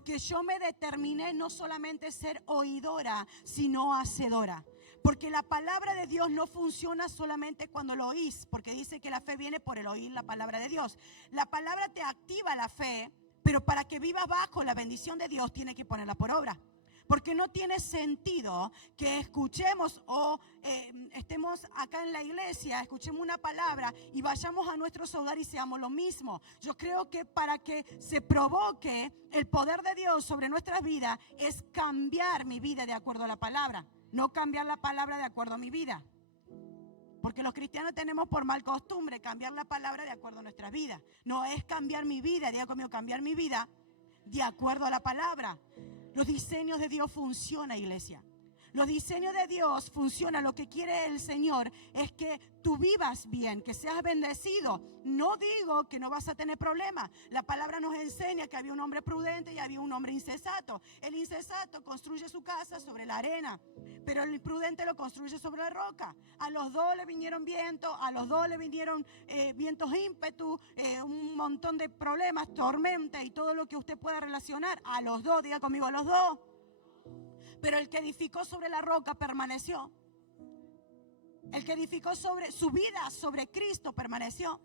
Porque yo me determiné no solamente ser oidora, sino hacedora. Porque la palabra de Dios no funciona solamente cuando lo oís, porque dice que la fe viene por el oír la palabra de Dios. La palabra te activa la fe, pero para que vivas bajo la bendición de Dios, tienes que ponerla por obra. Porque no tiene sentido que escuchemos o estemos acá en la iglesia, escuchemos una palabra y vayamos a nuestros hogares y seamos lo mismo. Yo creo que para que se provoque el poder de Dios sobre nuestras vidas es cambiar mi vida de acuerdo a la palabra, no cambiar la palabra de acuerdo a mi vida. Porque los cristianos tenemos por mal costumbre cambiar la palabra de acuerdo a nuestras vidas. No es cambiar mi vida, diga conmigo, cambiar mi vida de acuerdo a la palabra. Los diseños de Dios funcionan, iglesia. Los diseños de Dios funcionan. Lo que quiere el Señor es que tú vivas bien, que seas bendecido. No digo que no vas a tener problemas. La palabra nos enseña que había un hombre prudente y había un hombre insensato. El insensato construye su casa sobre la arena, pero el prudente lo construye sobre la roca. A los dos le vinieron vientos, a los dos le vinieron vientos ímpetu, un montón de problemas, tormenta y todo lo que usted pueda relacionar. A los dos, diga conmigo, a los dos. Pero el que edificó sobre la roca permaneció. El que edificó sobre su vida sobre Cristo permaneció.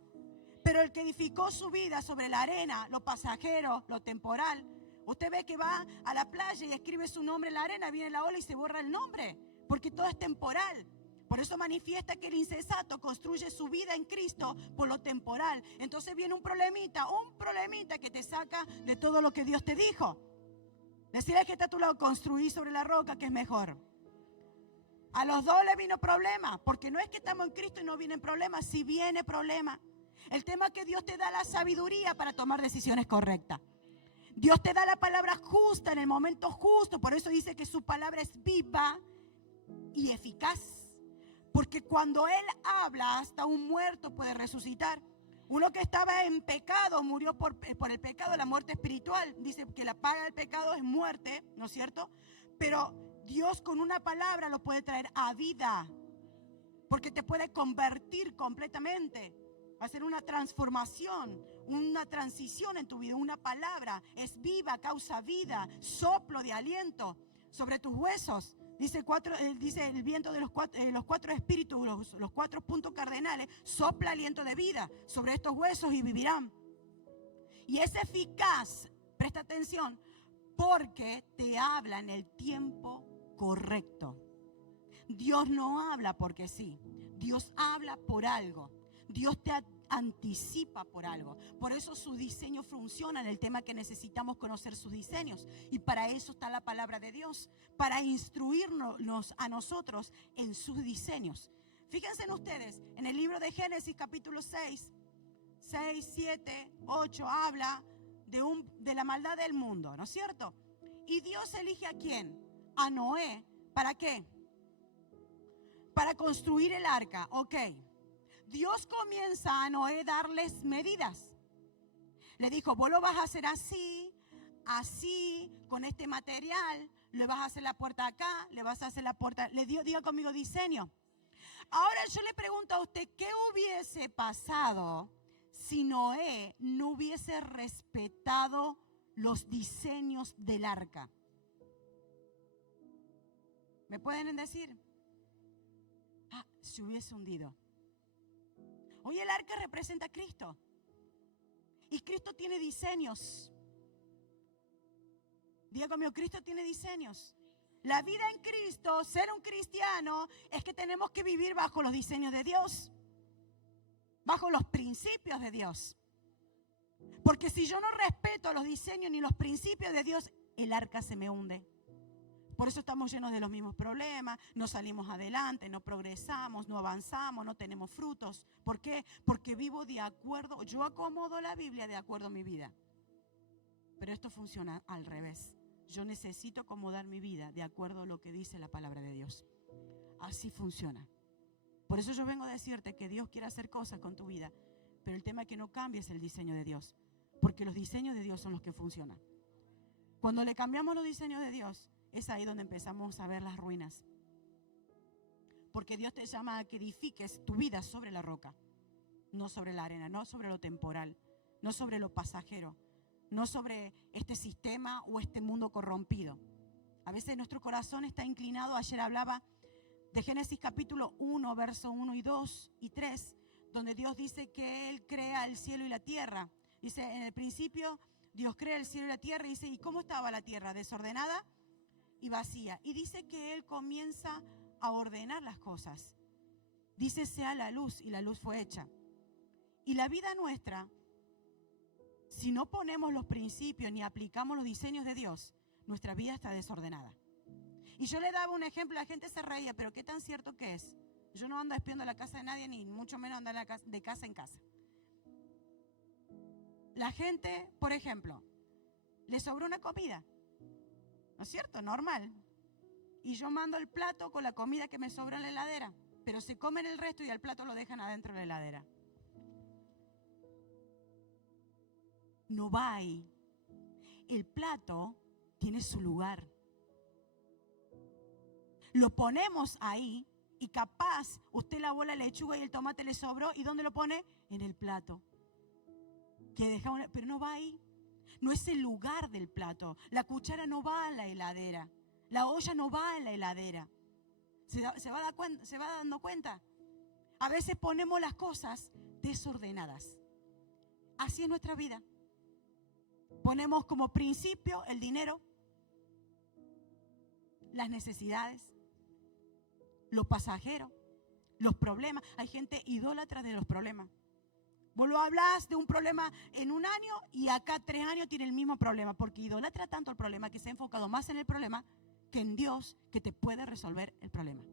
Pero el que edificó su vida sobre la arena, lo pasajero, lo temporal. Usted ve que va a la playa y escribe su nombre en la arena, viene la ola y se borra el nombre, porque todo es temporal. Por eso manifiesta que el insensato construye su vida en Cristo por lo temporal. Entonces viene un problemita que te saca de todo lo que Dios te dijo. Decirle al que está a tu lado, construir sobre la roca, que es mejor. A los dos le vino problema, porque no es que estamos en Cristo y no vienen problemas, sí viene problema. El tema es que Dios te da la sabiduría para tomar decisiones correctas. Dios te da la palabra justa en el momento justo, por eso dice que su palabra es viva y eficaz. Porque cuando Él habla, hasta un muerto puede resucitar. Uno que estaba en pecado murió por el pecado, la muerte espiritual. Dice que la paga del pecado es muerte, ¿no es cierto? Pero Dios con una palabra lo puede traer a vida. Porque te puede convertir completamente. Hacer una transformación, una transición en tu vida. Una palabra es viva, causa vida, soplo de aliento sobre tus huesos. Dice el viento de los cuatro espíritus, los 4 puntos cardenales, sopla aliento de vida sobre estos huesos y vivirán. Y es eficaz, presta atención, porque te habla en el tiempo correcto. Dios no habla porque sí, Dios habla por algo. Dios te anticipa por algo. Por eso su diseño funciona en el tema que necesitamos conocer sus diseños. Y para eso está la palabra de Dios, para instruirnos a nosotros en sus diseños. Fíjense en ustedes, en el libro de Génesis capítulo 6, 7, 8, habla de la maldad del mundo, ¿no es cierto? Y Dios elige ¿a quién? A Noé. ¿Para qué? Para construir el arca, ok. Dios comienza a Noé darles medidas. Le dijo, vos lo vas a hacer así, así, con este material. Le vas a hacer la puerta acá, le vas a hacer la puerta. Le dio, diga conmigo, diseño. Ahora yo le pregunto a usted, ¿qué hubiese pasado si Noé no hubiese respetado los diseños del arca? ¿Me pueden decir? Se hubiese hundido. Hoy el arca representa a Cristo. Y Cristo tiene diseños. Diga conmigo, Cristo tiene diseños. La vida en Cristo, ser un cristiano, es que tenemos que vivir bajo los diseños de Dios. Bajo los principios de Dios. Porque si yo no respeto los diseños ni los principios de Dios, el arca se me hunde. Por eso estamos llenos de los mismos problemas, no salimos adelante, no progresamos, no avanzamos, no tenemos frutos. ¿Por qué? Porque vivo de acuerdo, yo acomodo la Biblia de acuerdo a mi vida. Pero esto funciona al revés. Yo necesito acomodar mi vida de acuerdo a lo que dice la palabra de Dios. Así funciona. Por eso yo vengo a decirte que Dios quiere hacer cosas con tu vida, pero el tema es que no cambies el diseño de Dios, porque los diseños de Dios son los que funcionan. Cuando le cambiamos los diseños de Dios, es ahí donde empezamos a ver las ruinas. Porque Dios te llama a que edifiques tu vida sobre la roca, no sobre la arena, no sobre lo temporal, no sobre lo pasajero, no sobre este sistema o este mundo corrompido. A veces nuestro corazón está inclinado. Ayer hablaba de Génesis capítulo 1, verso 1 y 2 y 3, donde Dios dice que Él crea el cielo y la tierra. Dice, en el principio Dios crea el cielo y la tierra, y dice, ¿y cómo estaba la tierra? Desordenada y vacía. Y dice que Él comienza a ordenar las cosas. Dice, sea la luz, y la luz fue hecha. Y la vida nuestra, si no ponemos los principios ni aplicamos los diseños de Dios, nuestra vida está desordenada. Y yo le daba un ejemplo, la gente se reía, pero ¿qué tan cierto que es? Yo no ando espiando la casa de nadie, ni mucho menos ando de casa en casa. La gente, por ejemplo, le sobró una comida, ¿no es cierto? Normal. Y yo mando el plato con la comida que me sobra en la heladera, pero se comen el resto y el plato lo dejan adentro de la heladera. No va ahí. El plato tiene su lugar. Lo ponemos ahí y capaz usted lavó la lechuga y el tomate le sobró. ¿Y dónde lo pone? En el plato. Pero no va ahí. No es el lugar del plato. La cuchara no va a la heladera. La olla no va a la heladera. ¿Se va dando cuenta? A veces ponemos las cosas desordenadas. Así es nuestra vida. Ponemos como principio el dinero, las necesidades, los pasajeros, los problemas. Hay gente idólatra de los problemas. Vos lo hablas de un problema en un año y acá 3 años tiene el mismo problema, porque idolatra tanto el problema que se ha enfocado más en el problema que en Dios, que te puede resolver el problema.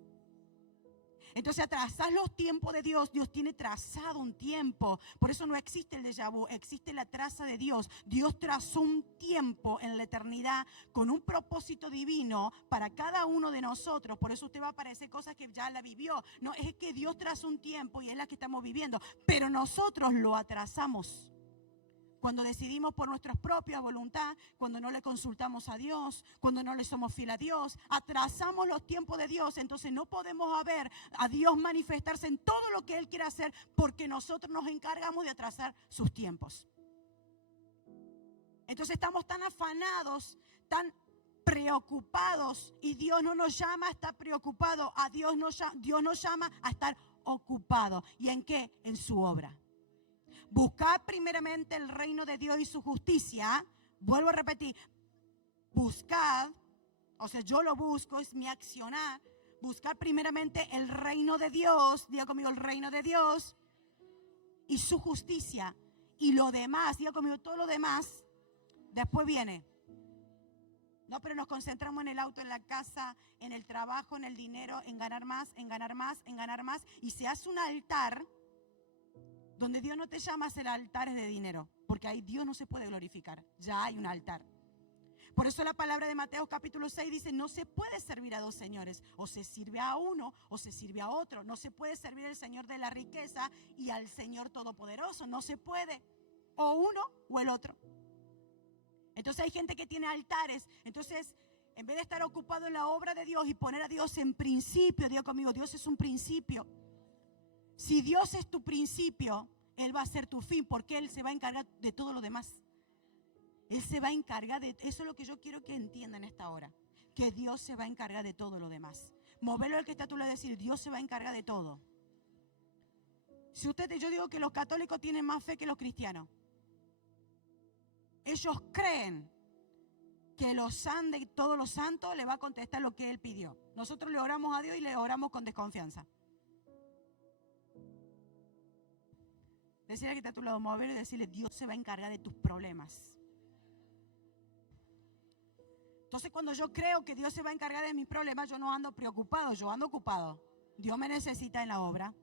Entonces atrasás los tiempos de Dios. Dios tiene trazado un tiempo. Por eso no existe el déjà vu, existe la traza de Dios. Dios trazó un tiempo en la eternidad con un propósito divino para cada uno de nosotros. Por eso usted va a parecer cosas que ya la vivió. No, es que Dios trazó un tiempo y es la que estamos viviendo. Pero nosotros lo atrasamos. Cuando decidimos por nuestra propia voluntad, cuando no le consultamos a Dios, cuando no le somos fiel a Dios, atrasamos los tiempos de Dios. Entonces no podemos ver a Dios manifestarse en todo lo que Él quiere hacer porque nosotros nos encargamos de atrasar sus tiempos. Entonces estamos tan afanados, tan preocupados, y Dios no nos llama a estar preocupados. Dios nos llama a estar ocupados. ¿Y en qué? En su obra. Buscad primeramente el reino de Dios y su justicia. Vuelvo a repetir. Buscad, o sea, yo lo busco, es mi accionar. Buscad primeramente el reino de Dios. Diga conmigo, el reino de Dios y su justicia. Y lo demás, diga conmigo, todo lo demás, después viene. No, pero nos concentramos en el auto, en la casa, en el trabajo, en el dinero, en ganar más, en ganar más, en ganar más. Y se hace un altar donde Dios no te llama a hacer altares de dinero, porque ahí Dios no se puede glorificar. Ya hay un altar. Por eso la palabra de Mateo capítulo 6 dice, no se puede servir a dos señores. O se sirve a uno o se sirve a otro. No se puede servir al Señor de la riqueza y al Señor todopoderoso. No se puede. O uno o el otro. Entonces hay gente que tiene altares. Entonces, en vez de estar ocupado en la obra de Dios y poner a Dios en principio, diga conmigo, Dios es un principio. Si Dios es tu principio, Él va a ser tu fin, porque Él se va a encargar de todo lo demás. Él se va a encargar de... Eso es lo que yo quiero que entiendan en esta hora. Que Dios se va a encargar de todo lo demás. Moverlo al que está a tu lado y decir, Dios se va a encargar de todo. Yo digo que los católicos tienen más fe que los cristianos. Ellos creen que todos los santos le va a contestar lo que Él pidió. Nosotros le oramos a Dios y le oramos con desconfianza. Decirle al que está a tu lado, moverlo y decirle, Dios se va a encargar de tus problemas. Entonces cuando yo creo que Dios se va a encargar de mis problemas, yo no ando preocupado, yo ando ocupado. Dios me necesita en la obra.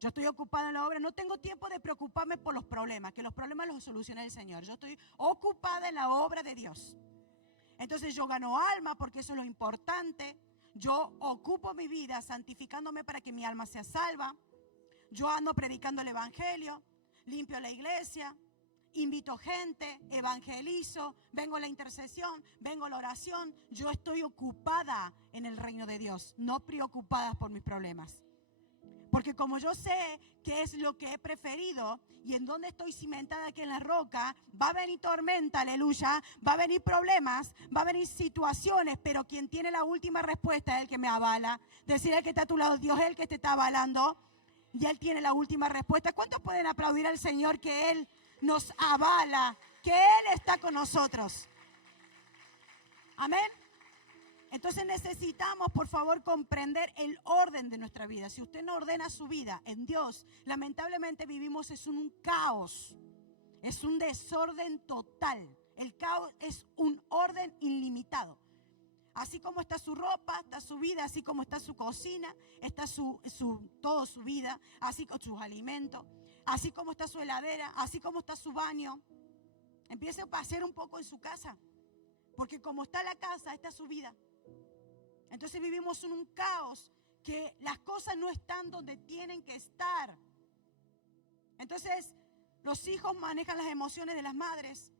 Yo estoy ocupada en la obra, no tengo tiempo de preocuparme por los problemas, que los problemas los soluciona el Señor. Yo estoy ocupada en la obra de Dios. Entonces yo gano alma porque eso es lo importante. Yo ocupo mi vida santificándome para que mi alma sea salva. Yo ando predicando el evangelio, limpio la iglesia, invito gente, evangelizo, vengo a la intercesión, vengo a la oración. Yo estoy ocupada en el reino de Dios, no preocupada por mis problemas. Porque como yo sé qué es lo que he preferido y en dónde estoy cimentada aquí en la roca, va a venir tormenta, aleluya, va a venir problemas, va a venir situaciones, pero quien tiene la última respuesta es el que me avala. Decir el que está a tu lado, Dios es el que te está avalando y Él tiene la última respuesta. ¿Cuántos pueden aplaudir al Señor que Él nos avala, que Él está con nosotros? Amén. Entonces necesitamos, por favor, comprender el orden de nuestra vida. Si usted no ordena su vida en Dios, lamentablemente vivimos en un caos. Es un desorden total. El caos es un orden ilimitado. Así como está su ropa, está su vida, así como está su cocina, está toda su vida, así con sus alimentos, así como está su heladera, así como está su baño. Empiece a pasear un poco en su casa, porque como está la casa, está su vida. Entonces vivimos en un caos que las cosas no están donde tienen que estar. Entonces los hijos manejan las emociones de las madres.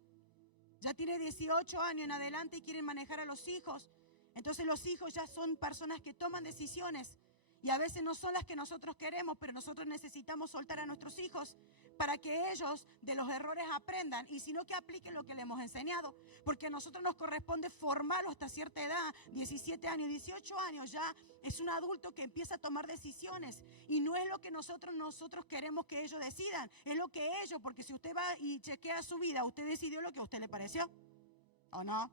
Ya tiene 18 años en adelante y quieren manejar a los hijos. Entonces los hijos ya son personas que toman decisiones y a veces no son las que nosotros queremos, pero nosotros necesitamos soltar a nuestros hijos para que ellos de los errores aprendan y si no que apliquen lo que le hemos enseñado, porque a nosotros nos corresponde formarlo hasta cierta edad, 17 años, 18 años ya es un adulto que empieza a tomar decisiones y no es lo que nosotros queremos que ellos decidan, es lo que ellos, porque si usted va y chequea su vida, usted decidió lo que a usted le pareció, ¿o no?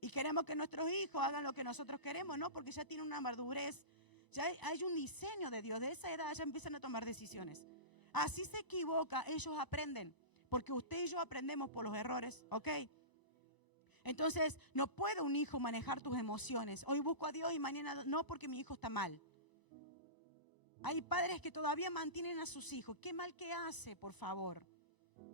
Y queremos que nuestros hijos hagan lo que nosotros queremos, ¿no? Porque ya tienen una madurez, ya hay un diseño de Dios, de esa edad ya empiezan a tomar decisiones. Así se equivoca, ellos aprenden, porque usted y yo aprendemos por los errores, ¿ok? Entonces, no puede un hijo manejar tus emociones. Hoy busco a Dios y mañana no porque mi hijo está mal. Hay padres que todavía mantienen a sus hijos. ¿Qué mal que hace, por favor?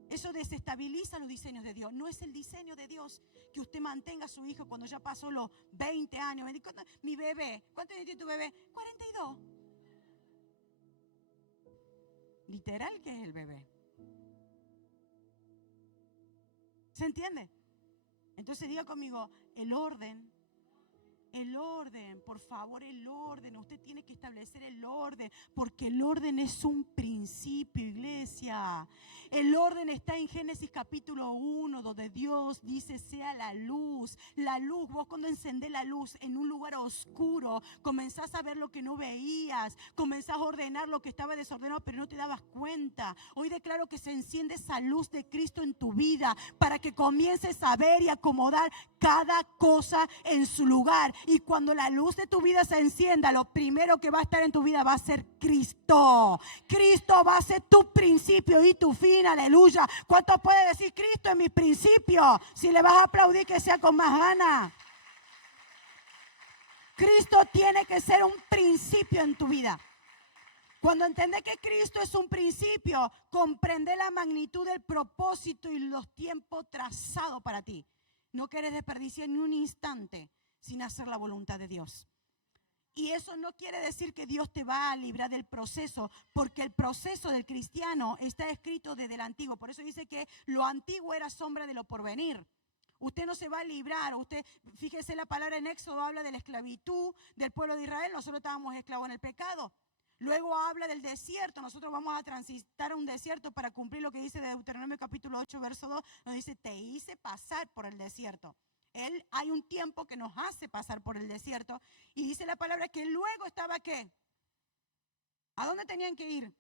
Eso desestabiliza los diseños de Dios. No es el diseño de Dios que usted mantenga a su hijo cuando ya pasó los 20 años. Mi bebé, ¿cuántos años tiene tu bebé? 42. Literal que es el bebé. ¿Se entiende? Entonces diga conmigo, el orden, por favor, el orden. Usted tiene que establecer el orden, porque el orden es un principio, iglesia. El orden está en Génesis capítulo 1, donde Dios dice, sea la luz. La luz, vos cuando encendés la luz en un lugar oscuro, comenzás a ver lo que no veías, comenzás a ordenar lo que estaba desordenado, pero no te dabas cuenta. Hoy declaro que se enciende esa luz de Cristo en tu vida, para que comiences a ver y acomodar cada cosa en su lugar. Y cuando la luz de tu vida se encienda, lo primero que va a estar en tu vida va a ser Cristo. Cristo va a ser tu principio y tu fin, aleluya. ¿Cuántos puede decir Cristo es mi principio? Si le vas a aplaudir, que sea con más ganas. Cristo tiene que ser un principio en tu vida. Cuando entendés que Cristo es un principio, comprende la magnitud del propósito y los tiempos trazados para ti. No quieres desperdiciar ni un instante sin hacer la voluntad de Dios. Y eso no quiere decir que Dios te va a librar del proceso, porque el proceso del cristiano está escrito desde el antiguo. Por eso dice que lo antiguo era sombra de lo porvenir. Usted no se va a librar. Usted, fíjese, la palabra en Éxodo habla de la esclavitud del pueblo de Israel. Nosotros estábamos esclavos en el pecado. Luego habla del desierto. Nosotros vamos a transitar a un desierto para cumplir lo que dice Deuteronomio capítulo 8, verso 2. Nos dice, te hice pasar por el desierto. Hay un tiempo que nos hace pasar por el desierto. Y dice la palabra que luego estaba ¿qué? ¿A dónde tenían que ir?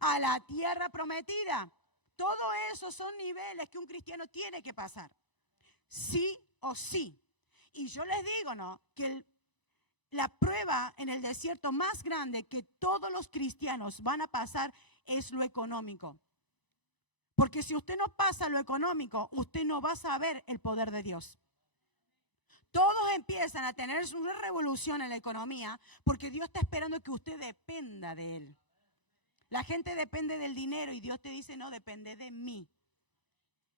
A la tierra prometida. Todo eso son niveles que un cristiano tiene que pasar. Sí o sí. Y yo les digo, ¿no? Que la prueba en el desierto más grande que todos los cristianos van a pasar es lo económico. Porque si usted no pasa lo económico, usted no va a saber el poder de Dios. Todos empiezan a tener una revolución en la economía porque Dios está esperando que usted dependa de Él. La gente depende del dinero y Dios te dice, no, depende de mí.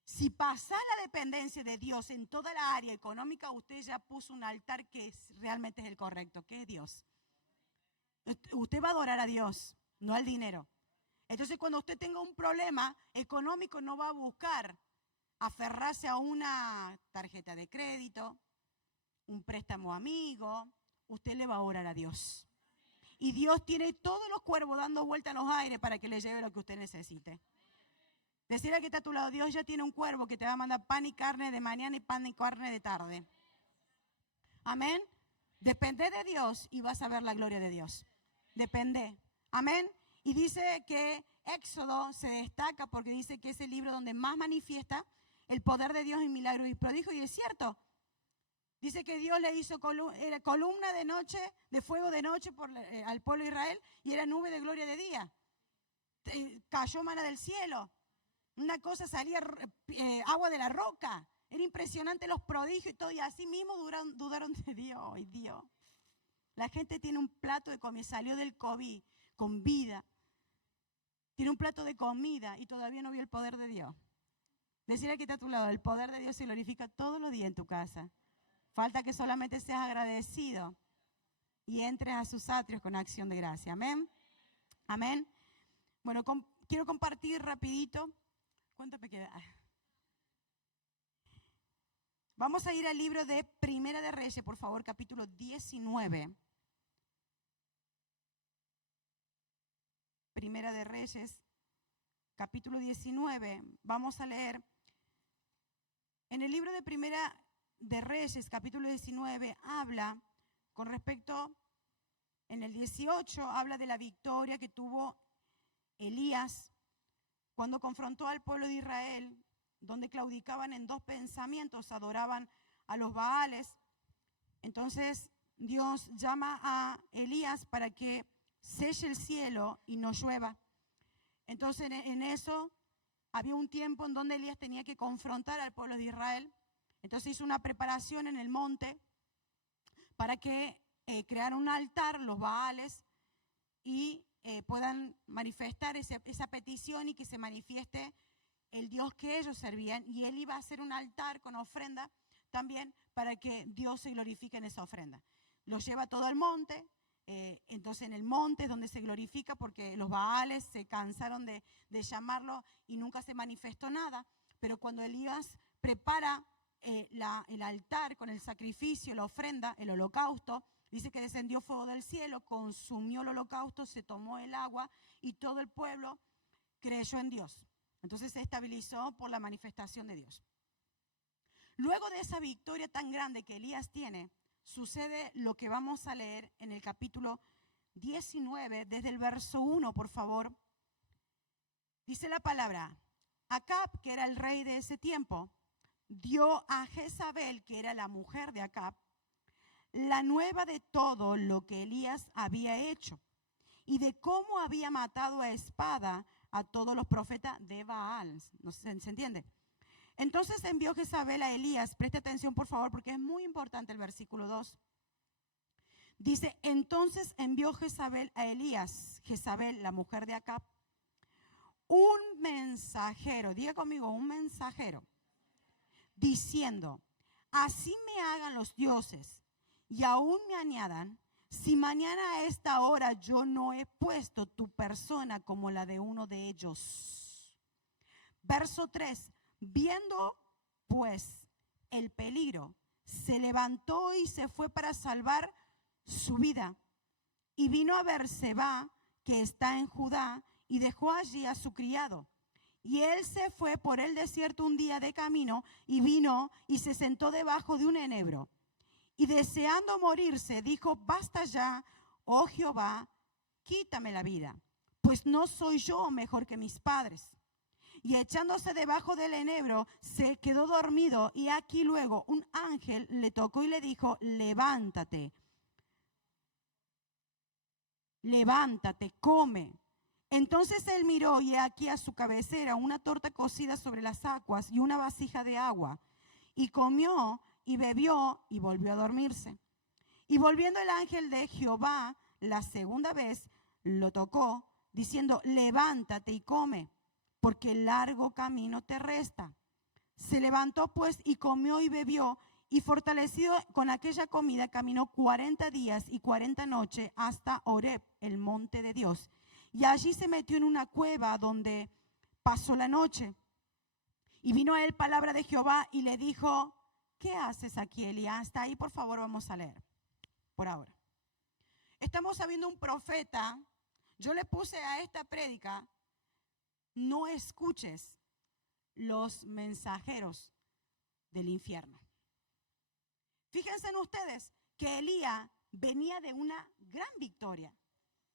Si pasa la dependencia de Dios en toda la área económica, usted ya puso un altar que realmente es el correcto, que es Dios. Usted va a adorar a Dios, no al dinero. Entonces, cuando usted tenga un problema económico, no va a buscar aferrarse a una tarjeta de crédito, un préstamo amigo. Usted le va a orar a Dios. Y Dios tiene todos los cuervos dando vuelta en los aires para que le lleve lo que usted necesite. Decirle al que está a tu lado, Dios ya tiene un cuervo que te va a mandar pan y carne de mañana y pan y carne de tarde. Amén. Depende de Dios y vas a ver la gloria de Dios. Depende. Amén. Y dice que Éxodo se destaca porque dice que es el libro donde más manifiesta el poder de Dios en milagros y prodigios. Y es cierto. Dice que Dios le hizo columna de noche, de fuego de noche al pueblo de Israel, y era nube de gloria de día. Cayó maná del cielo. Una cosa salía agua de la roca. Era impresionante los prodigios y todo. Y así mismo dudaron de Dios. Ay, Dios. La gente tiene un plato de comida. Salió del COVID con vida. Tiene un plato de comida y todavía no vio el poder de Dios. Decirle que está a tu lado, el poder de Dios se glorifica todos los días en tu casa. Falta que solamente seas agradecido y entres a sus atrios con acción de gracia. Amén. Amén. Bueno, quiero compartir rapidito. ¿Cuánto me queda? Vamos a ir al libro de Primera de Reyes, por favor, capítulo 19. Primera de Reyes, capítulo 19. Vamos a leer. En el libro de Primera de Reyes, capítulo 19, habla con respecto, en el 18, habla de la victoria que tuvo Elías cuando confrontó al pueblo de Israel, donde claudicaban en dos pensamientos, adoraban a los Baales. Entonces Dios llama a Elías para que selle el cielo y no llueva. Entonces en eso había un tiempo en donde Elías tenía que confrontar al pueblo de Israel. Entonces hizo una preparación en el monte para que crearan un altar, los Baales, y puedan manifestar esa petición y que se manifieste el Dios que ellos servían. Y él iba a hacer un altar con ofrenda también para que Dios se glorifique en esa ofrenda. Los lleva todo al monte. Entonces en el monte es donde se glorifica porque los Baales se cansaron de llamarlo y nunca se manifestó nada. Pero cuando Elías prepara el altar con el sacrificio, la ofrenda, el holocausto, dice que descendió fuego del cielo, consumió el holocausto, se tomó el agua y todo el pueblo creyó en Dios. Entonces se estabilizó por la manifestación de Dios. Luego de esa victoria tan grande que Elías tiene, sucede lo que vamos a leer en el capítulo 19, desde el verso 1, por favor. Dice la palabra: Acab, que era el rey de ese tiempo, dio a Jezabel, que era la mujer de Acab, la nueva de todo lo que Elías había hecho y de cómo había matado a espada a todos los profetas de Baal. ¿No se entiende? Entonces envió Jezabel a Elías. Preste atención, por favor, porque es muy importante el versículo 2. Dice: entonces envió Jezabel a Elías, Jezabel, la mujer de Acab, un mensajero, diga conmigo, un mensajero, diciendo: así me hagan los dioses y aún me añadan, si mañana a esta hora yo no he puesto tu persona como la de uno de ellos. Verso 3. Viendo pues el peligro, se levantó y se fue para salvar su vida. Y vino a Berseba, que está en Judá, y dejó allí a su criado. Y él se fue por el desierto un día de camino, y vino y se sentó debajo de un enebro. Y deseando morirse, dijo: basta ya, oh Jehová, quítame la vida, pues no soy yo mejor que mis padres. Y echándose debajo del enebro, se quedó dormido, y aquí luego un ángel le tocó y le dijo: levántate, levántate, come. Entonces él miró, y aquí a su cabecera una torta cocida sobre las aguas y una vasija de agua. Y comió y bebió y volvió a dormirse. Y volviendo el ángel de Jehová la segunda vez, lo tocó, diciendo: levántate y come, porque largo camino te resta. Se levantó pues y comió y bebió, y fortalecido con aquella comida caminó 40 días y 40 noches hasta Horeb, el monte de Dios. Y allí se metió en una cueva donde pasó la noche. Y vino a él palabra de Jehová y le dijo: ¿qué haces aquí, Elías? Hasta ahí, por favor, vamos a leer por ahora. Estamos sabiendo un profeta. Yo le puse a esta prédica, no escuches los mensajeros del infierno. Fíjense en ustedes que Elías venía de una gran victoria.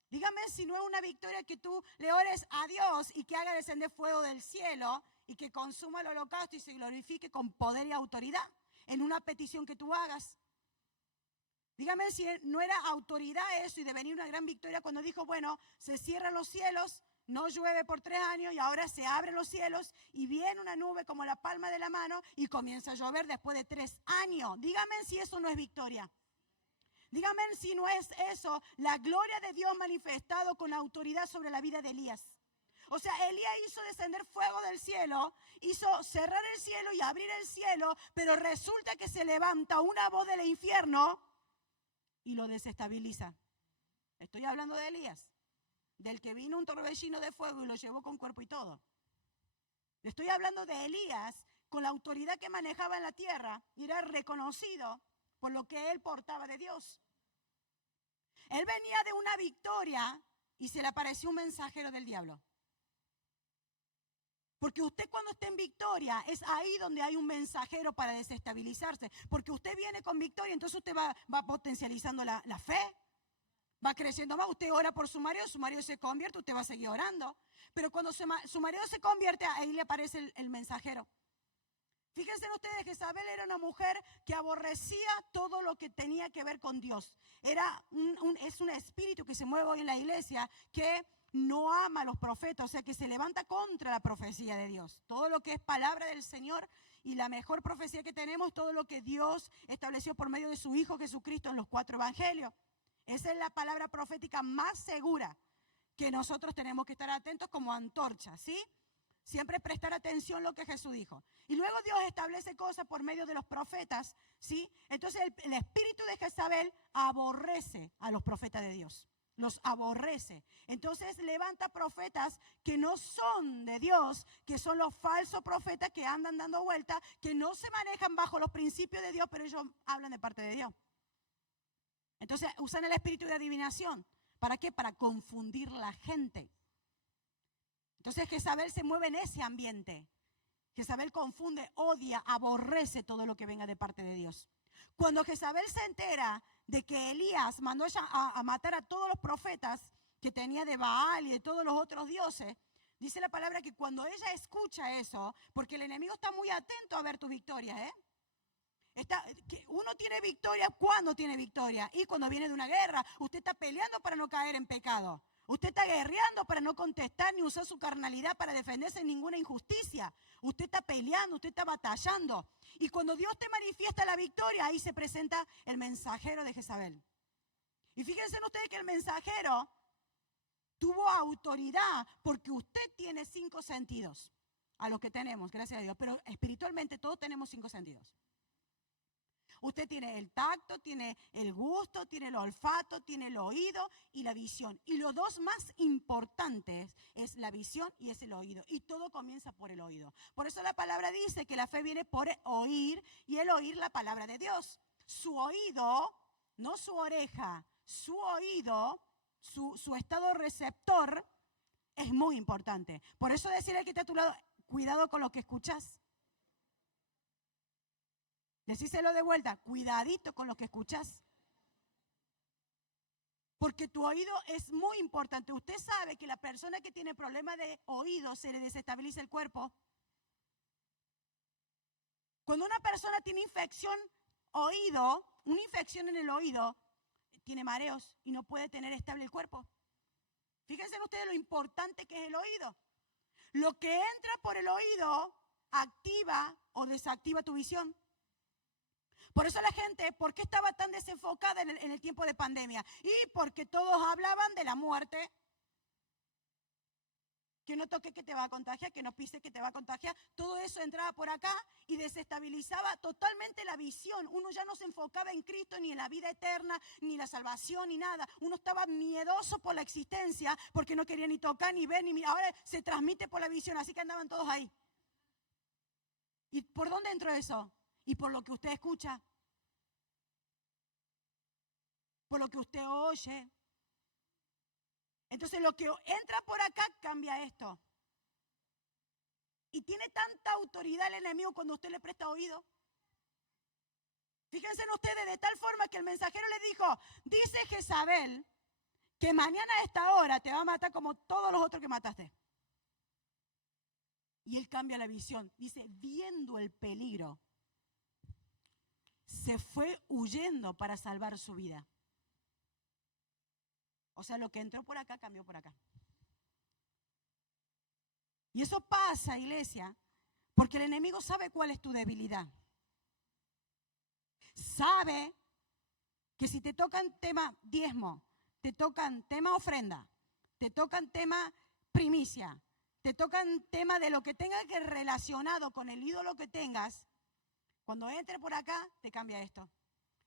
Dígame si no es una victoria que tú le ores a Dios y que haga descender fuego del cielo y que consuma el holocausto y se glorifique con poder y autoridad en una petición que tú hagas. Dígame si no era autoridad eso y de venir una gran victoria cuando dijo, bueno, se cierran los cielos, no llueve por 3 años y ahora se abren los cielos y viene una nube como la palma de la mano y comienza a llover después de 3 años. Dígame si eso no es victoria. Dígame si no es eso, la gloria de Dios manifestado con autoridad sobre la vida de Elías. O sea, Elías hizo descender fuego del cielo, hizo cerrar el cielo y abrir el cielo, pero resulta que se levanta una voz del infierno y lo desestabiliza. Estoy hablando de Elías, del que vino un torbellino de fuego y lo llevó con cuerpo y todo. Estoy hablando de Elías con la autoridad que manejaba en la tierra y era reconocido por lo que él portaba de Dios. Él venía de una victoria y se le apareció un mensajero del diablo. Porque usted cuando está en victoria es ahí donde hay un mensajero para desestabilizarse. Porque usted viene con victoria, entonces usted va potencializando la fe. Va creciendo más, usted ora por su marido se convierte, usted va a seguir orando. Pero cuando su marido se convierte, ahí le aparece el mensajero. Fíjense ustedes que Jezabel era una mujer que aborrecía todo lo que tenía que ver con Dios. Es un espíritu que se mueve hoy en la iglesia que no ama a los profetas, o sea que se levanta contra la profecía de Dios. Todo lo que es palabra del Señor y la mejor profecía que tenemos, todo lo que Dios estableció por medio de su Hijo Jesucristo en los 4 evangelios. Esa es la palabra profética más segura que nosotros tenemos que estar atentos como antorchas, ¿sí? Siempre prestar atención a lo que Jesús dijo. Y luego Dios establece cosas por medio de los profetas, ¿sí? Entonces el espíritu de Jezabel aborrece a los profetas de Dios. Los aborrece. Entonces levanta profetas que no son de Dios, que son los falsos profetas que andan dando vueltas, que no se manejan bajo los principios de Dios, pero ellos hablan de parte de Dios. Entonces usan el espíritu de adivinación. ¿Para qué? Para confundir la gente. Entonces Jezabel se mueve en ese ambiente. Jezabel confunde, odia, aborrece todo lo que venga de parte de Dios. Cuando Jezabel se entera de que Elías mandó a matar a todos los profetas que tenía de Baal y de todos los otros dioses, dice la palabra que cuando ella escucha eso, porque el enemigo está muy atento a ver tus victorias, uno tiene victoria cuando tiene victoria y cuando viene de una guerra. Usted está peleando para no caer en pecado. Usted está guerreando para no contestar ni usar su carnalidad para defenderse en ninguna injusticia. Usted está peleando, usted está batallando. Y cuando Dios te manifiesta la victoria, ahí se presenta el mensajero de Jezabel. Y fíjense ustedes que el mensajero tuvo autoridad porque usted tiene 5 sentidos a los que tenemos, gracias a Dios. Pero espiritualmente todos tenemos 5 sentidos. Usted tiene el tacto, tiene el gusto, tiene el olfato, tiene el oído y la visión. Y los 2 más importantes es la visión y es el oído. Y todo comienza por el oído. Por eso la palabra dice que la fe viene por oír y el oír la palabra de Dios. Su oído, no su oreja, su oído, su estado receptor es muy importante. Por eso decirle al que está a tu lado, cuidado con lo que escuchas. Decíselo de vuelta, cuidadito con lo que escuchas. Porque tu oído es muy importante. Usted sabe que la persona que tiene problemas de oído se le desestabiliza el cuerpo. Cuando una persona tiene infección oído, una infección en el oído, tiene mareos y no puede tener estable el cuerpo. Fíjense ustedes lo importante que es el oído. Lo que entra por el oído activa o desactiva tu visión. Por eso la gente, ¿por qué estaba tan desenfocada en el tiempo de pandemia? Y porque todos hablaban de la muerte. Que no toque que te va a contagiar, que no pise que te va a contagiar. Todo eso entraba por acá y desestabilizaba totalmente la visión. Uno ya no se enfocaba en Cristo, ni en la vida eterna, ni la salvación, ni nada. Uno estaba miedoso por la existencia porque no quería ni tocar, ni ver, ni mirar. Ahora se transmite por la visión, así que andaban todos ahí. ¿Y por dónde entró eso? Y por lo que usted escucha. por lo que usted oye. Entonces lo que entra por acá cambia esto. Y tiene tanta autoridad el enemigo cuando usted le presta oído. Fíjense en ustedes, de tal forma que el mensajero le dijo, dice Jezabel que mañana a esta hora te va a matar como todos los otros que mataste. Y él cambia la visión. Dice, viendo el peligro, se fue huyendo para salvar su vida. O sea, lo que entró por acá, cambió por acá. Y eso pasa, iglesia, porque el enemigo sabe cuál es tu debilidad. Sabe que si te tocan tema diezmo, te tocan tema ofrenda, te tocan tema primicia, te tocan tema de lo que tenga que relacionado con el ídolo que tengas, cuando entre por acá, te cambia esto.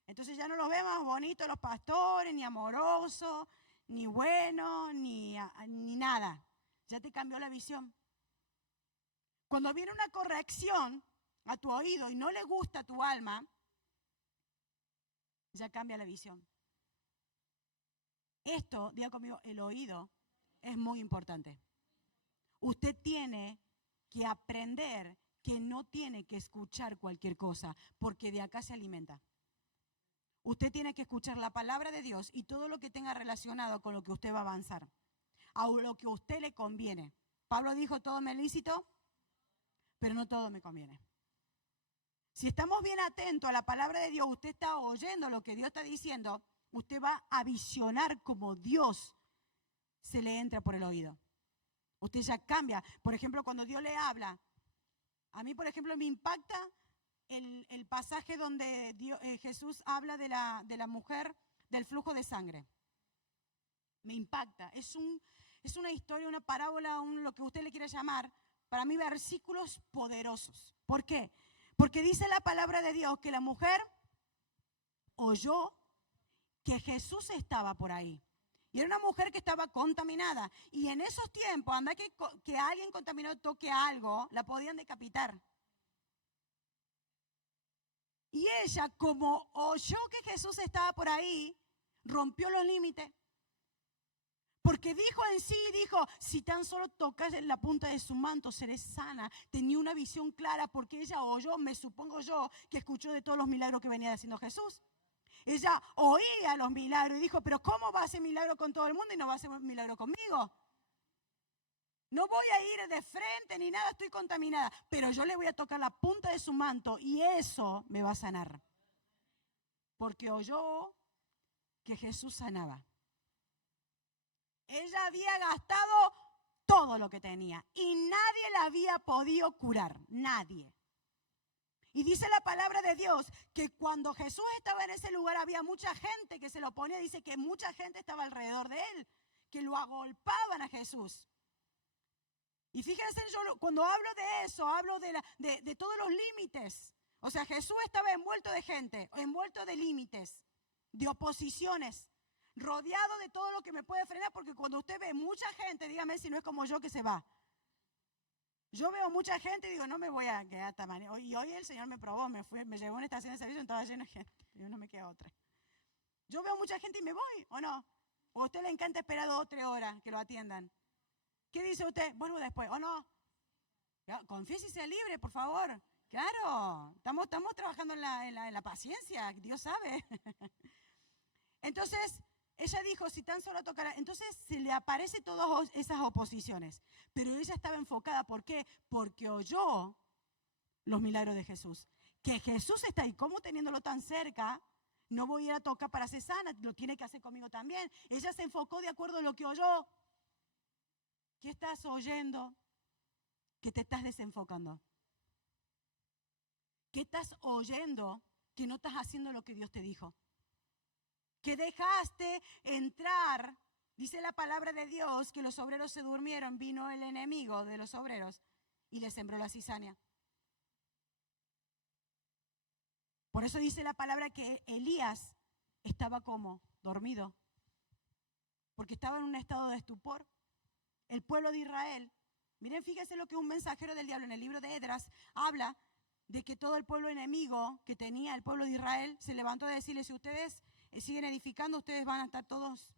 Entonces ya no los ve más bonitos los pastores, ni amorosos, ni buenos, ni nada. Ya te cambió la visión. Cuando viene una corrección a tu oído y no le gusta a tu alma, ya cambia la visión. Esto, diga conmigo, el oído es muy importante. Usted tiene que aprender que no tiene que escuchar cualquier cosa, porque de acá se alimenta. Usted tiene que escuchar la palabra de Dios y todo lo que tenga relacionado con lo que usted va a avanzar, a lo que a usted le conviene. Pablo dijo, todo me es lícito, pero no todo me conviene. Si estamos bien atentos a la palabra de Dios, usted está oyendo lo que Dios está diciendo, usted va a visionar como Dios se le entra por el oído. Usted ya cambia. Por ejemplo, cuando Dios le habla, a mí, por ejemplo, me impacta el pasaje donde Jesús habla de la mujer del flujo de sangre. Me impacta. Es una historia, una parábola, lo que usted le quiera llamar, para mí versículos poderosos. ¿Por qué? Porque dice la palabra de Dios que la mujer oyó que Jesús estaba por ahí. Y era una mujer que estaba contaminada. Y en esos tiempos, anda que alguien contaminado toque algo, la podían decapitar. Y ella, como oyó que Jesús estaba por ahí, rompió los límites. Porque dijo en sí, si tan solo tocas en la punta de su manto, seré sana. Tenía una visión clara porque ella oyó, me supongo yo, que escuchó de todos los milagros que venía haciendo Jesús. Ella oía los milagros y dijo, pero ¿cómo va a hacer milagro con todo el mundo y no va a hacer milagro conmigo? No voy a ir de frente ni nada, estoy contaminada, pero yo le voy a tocar la punta de su manto y eso me va a sanar. Porque oyó que Jesús sanaba. Ella había gastado todo lo que tenía y nadie la había podido curar, nadie. Y dice la palabra de Dios que cuando Jesús estaba en ese lugar había mucha gente que se lo ponía, dice que mucha gente estaba alrededor de él, que lo agolpaban a Jesús. Y fíjense, yo cuando hablo de eso, hablo de todos los límites. O sea, Jesús estaba envuelto de gente, envuelto de límites, de oposiciones, rodeado de todo lo que me puede frenar, porque cuando usted ve mucha gente, dígame si no es como yo que se va. Yo veo mucha gente y digo, no me voy a quedar esta manera. Y hoy el Señor me probó, me llevó a una estación de servicio y estaba llena de gente. Y no me queda otra. Yo veo mucha gente y me voy, ¿o no? ¿O a usted le encanta esperar 2 o 3 horas que lo atiendan? ¿Qué dice usted? Vuelvo después, ¿o no? Confiese y sea libre, por favor. Claro, estamos trabajando en la paciencia, Dios sabe. Entonces, ella dijo, si tan solo tocara, entonces se le aparecen todas esas oposiciones. Pero ella estaba enfocada, ¿por qué? Porque oyó los milagros de Jesús. Que Jesús está ahí, ¿cómo teniéndolo tan cerca? No voy a ir a tocar para ser sana, lo tiene que hacer conmigo también. Ella se enfocó de acuerdo a lo que oyó. ¿Qué estás oyendo que te estás desenfocando? ¿Qué estás oyendo que no estás haciendo lo que Dios te dijo? Que dejaste entrar, dice la palabra de Dios, que los obreros se durmieron, vino el enemigo de los obreros y les sembró la cizaña. Por eso dice la palabra que Elías estaba como dormido, porque estaba en un estado de estupor. El pueblo de Israel, miren, fíjense lo que un mensajero del diablo en el libro de Esdras habla de que todo el pueblo enemigo que tenía el pueblo de Israel se levantó a decirle, si ustedes siguen edificando, ustedes van a estar todos,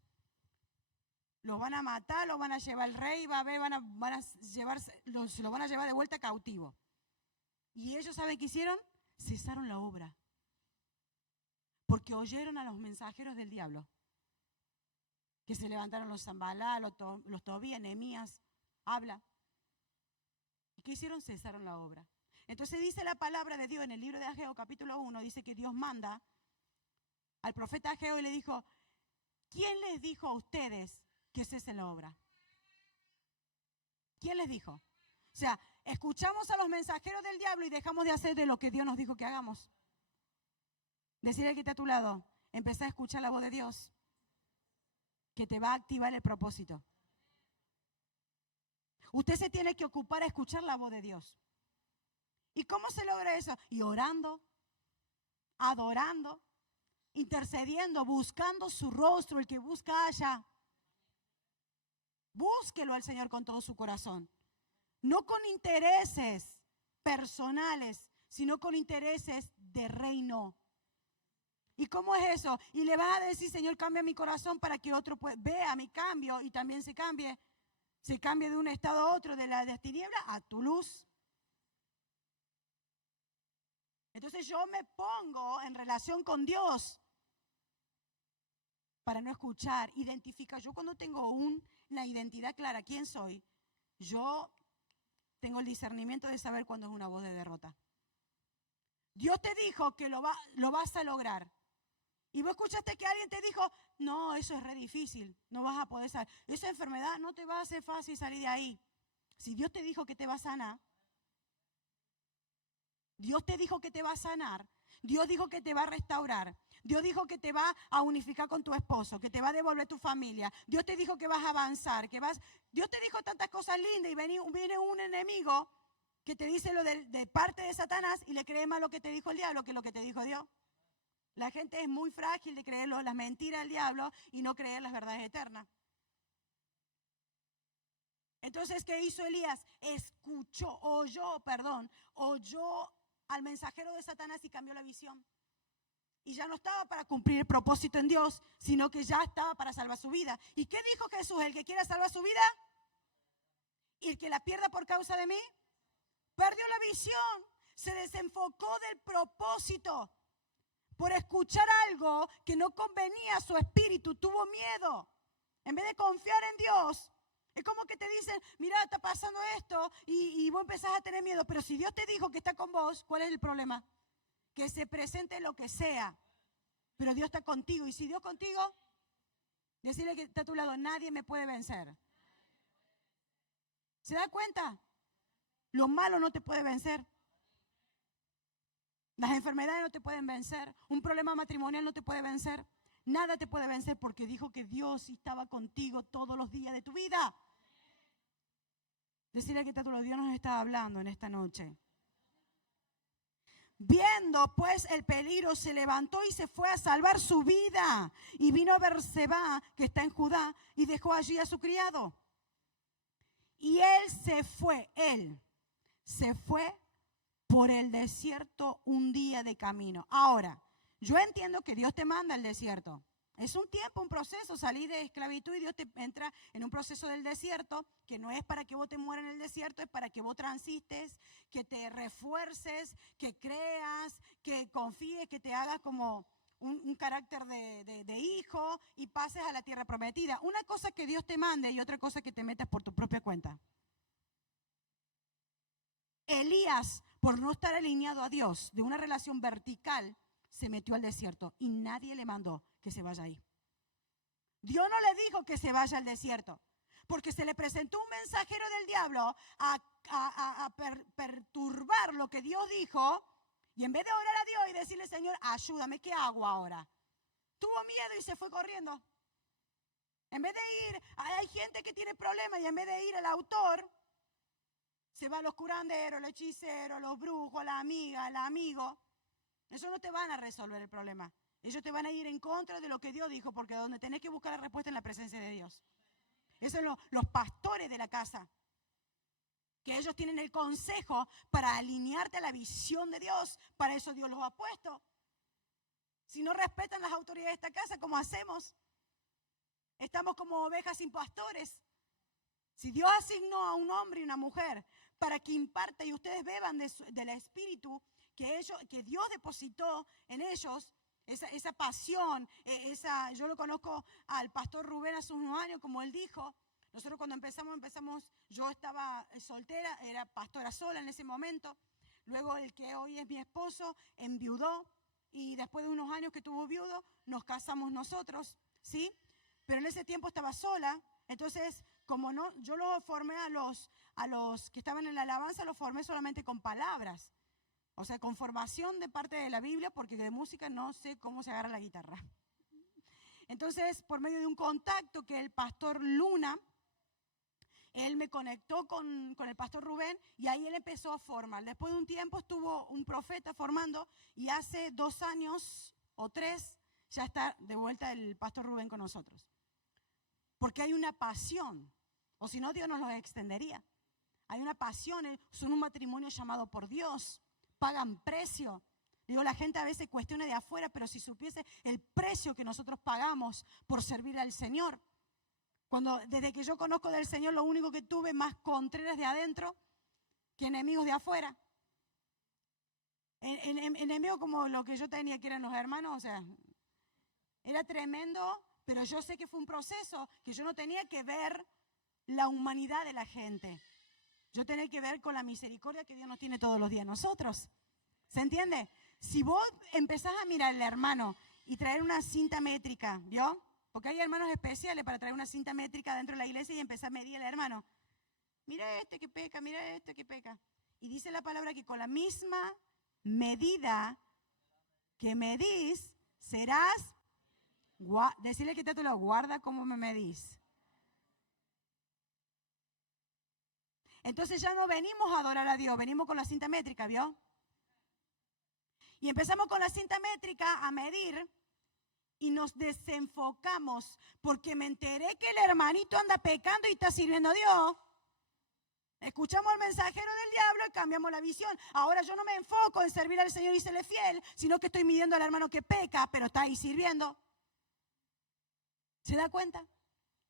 los van a matar, los van a llevar el rey, va a ver, van a llevarse, los van a llevar de vuelta cautivo. Y ellos, ¿saben qué hicieron? Cesaron la obra. Porque oyeron a los mensajeros del diablo. Que se levantaron los Zambalá, los Tobías, Nehemías, habla. ¿Y qué hicieron? Cesaron la obra. Entonces dice la palabra de Dios en el libro de Ageo, capítulo 1, dice que Dios manda al profeta Ageo y le dijo, ¿quién les dijo a ustedes que cesen la obra? ¿Quién les dijo? O sea, escuchamos a los mensajeros del diablo y dejamos de hacer de lo que Dios nos dijo que hagamos. Decirle que está a tu lado, empezá a escuchar la voz de Dios, que te va a activar el propósito. Usted se tiene que ocupar a escuchar la voz de Dios. ¿Y cómo se logra eso? Y orando, adorando, intercediendo, buscando su rostro, el que busca halla. Búsquelo al Señor con todo su corazón. No con intereses personales, sino con intereses de reino. ¿Y cómo es eso? Y le vas a decir, Señor, cambia mi corazón para que otro vea mi cambio y también se cambie de un estado a otro, de las tinieblas a tu luz. Entonces yo me pongo en relación con Dios para no escuchar, identificar. Yo cuando tengo la identidad clara, ¿quién soy? Yo tengo el discernimiento de saber cuándo es una voz de derrota. Dios te dijo que lo vas a lograr. Y vos escuchaste que alguien te dijo, no, eso es re difícil, no vas a poder salir. Esa enfermedad no te va a hacer fácil salir de ahí. Si Dios te dijo que te va a sanar, Dios te dijo que te va a sanar, Dios dijo que te va a restaurar, Dios dijo que te va a unificar con tu esposo, que te va a devolver tu familia, Dios te dijo que vas a avanzar, Dios te dijo tantas cosas lindas y viene un enemigo que te dice lo de parte de Satanás y le cree más lo que te dijo el diablo que lo que te dijo Dios. La gente es muy frágil de creer las mentiras del diablo y no creer las verdades eternas. Entonces, ¿qué hizo Elías? Oyó al mensajero de Satanás y cambió la visión. Y ya no estaba para cumplir el propósito en Dios, sino que ya estaba para salvar su vida. ¿Y qué dijo Jesús? El que quiera salvar su vida y el que la pierda por causa de mí, perdió la visión, se desenfocó del propósito. Por escuchar algo que no convenía a su espíritu, tuvo miedo. En vez de confiar en Dios, es como que te dicen, mira, está pasando esto y vos empezás a tener miedo. Pero si Dios te dijo que está con vos, ¿cuál es el problema? Que se presente lo que sea, pero Dios está contigo. Y si Dios contigo, decirle que está a tu lado, nadie me puede vencer. ¿Se da cuenta? Lo malo no te puede vencer. Las enfermedades no te pueden vencer. Un problema matrimonial no te puede vencer. Nada te puede vencer porque dijo que Dios estaba contigo todos los días de tu vida. Decirle que todo Dios nos está hablando en esta noche. Viendo pues el peligro, se levantó y se fue a salvar su vida. Y vino a Berseba, que está en Judá, y dejó allí a su criado. Y él se fue por el desierto un día de camino. Ahora, yo entiendo que Dios te manda al desierto. Es un tiempo, un proceso, salir de esclavitud y Dios te entra en un proceso del desierto, que no es para que vos te mueras en el desierto, es para que vos transites, que te refuerces, que creas, que confíes, que te hagas como un carácter de hijo y pases a la tierra prometida. Una cosa que Dios te mande y otra cosa que te metas por tu propia cuenta. Elías, por no estar alineado a Dios, de una relación vertical, se metió al desierto y nadie le mandó que se vaya ahí. Dios no le dijo que se vaya al desierto, porque se le presentó un mensajero del diablo a perturbar lo que Dios dijo, y en vez de orar a Dios y decirle, Señor, ayúdame, ¿qué hago ahora? Tuvo miedo y se fue corriendo. En vez de ir, hay gente que tiene problemas y en vez de ir al autor, se va a los curanderos, los hechiceros, los brujos, la amiga, el amigo. Eso no te van a resolver el problema. Ellos te van a ir en contra de lo que Dios dijo, porque donde tenés que buscar la respuesta es en la presencia de Dios. Esos son los pastores de la casa, que ellos tienen el consejo para alinearte a la visión de Dios. Para eso Dios los ha puesto. Si no respetan las autoridades de esta casa, ¿cómo hacemos? Estamos como ovejas sin pastores. Si Dios asignó a un hombre y una mujer para que imparta y ustedes beban del Espíritu que Dios depositó en ellos, esa pasión, yo lo conozco al pastor Rubén hace unos años, como él dijo. Nosotros cuando empezamos, yo estaba soltera, era pastora sola en ese momento. Luego el que hoy es mi esposo enviudó y después de unos años que tuvo viudo, nos casamos nosotros, ¿sí? Pero en ese tiempo estaba sola, entonces como no, yo los formé a los que estaban en la alabanza, los formé solamente con palabras. O sea, con formación de parte de la Biblia, porque de música no sé cómo se agarra la guitarra. Entonces, por medio de un contacto que el pastor Luna, él me conectó con el pastor Rubén y ahí él empezó a formar. Después de un tiempo estuvo un profeta formando y hace 2 años o 3 ya está de vuelta el pastor Rubén con nosotros. Porque hay una pasión, o si no Dios nos lo extendería. Hay una pasión, son un matrimonio llamado por Dios, pagan precio. Digo, la gente a veces cuestiona de afuera, pero si supiese el precio que nosotros pagamos por servir al Señor. Desde que yo conozco del Señor, lo único que tuve más contreras de adentro que enemigos de afuera. Enemigos como lo que yo tenía, que eran los hermanos, o sea, era tremendo, pero yo sé que fue un proceso, que yo no tenía que ver la humanidad de la gente. Yo tenía que ver con la misericordia que Dios nos tiene todos los días nosotros. ¿Se entiende? Si vos empezás a mirar al hermano y traer una cinta métrica, ¿vio? Porque hay hermanos especiales para traer una cinta métrica dentro de la iglesia y empezar a medir al hermano. Mira este que peca, mira este que peca. Y dice la palabra que con la misma medida que medís, serás, decirle que te lo guarda como me medís. Entonces ya no venimos a adorar a Dios, venimos con la cinta métrica, ¿vio? Y empezamos con la cinta métrica a medir y nos desenfocamos porque me enteré que el hermanito anda pecando y está sirviendo a Dios. Escuchamos al mensajero del diablo y cambiamos la visión. Ahora yo no me enfoco en servir al Señor y serle fiel, sino que estoy midiendo al hermano que peca, pero está ahí sirviendo. ¿Se da cuenta?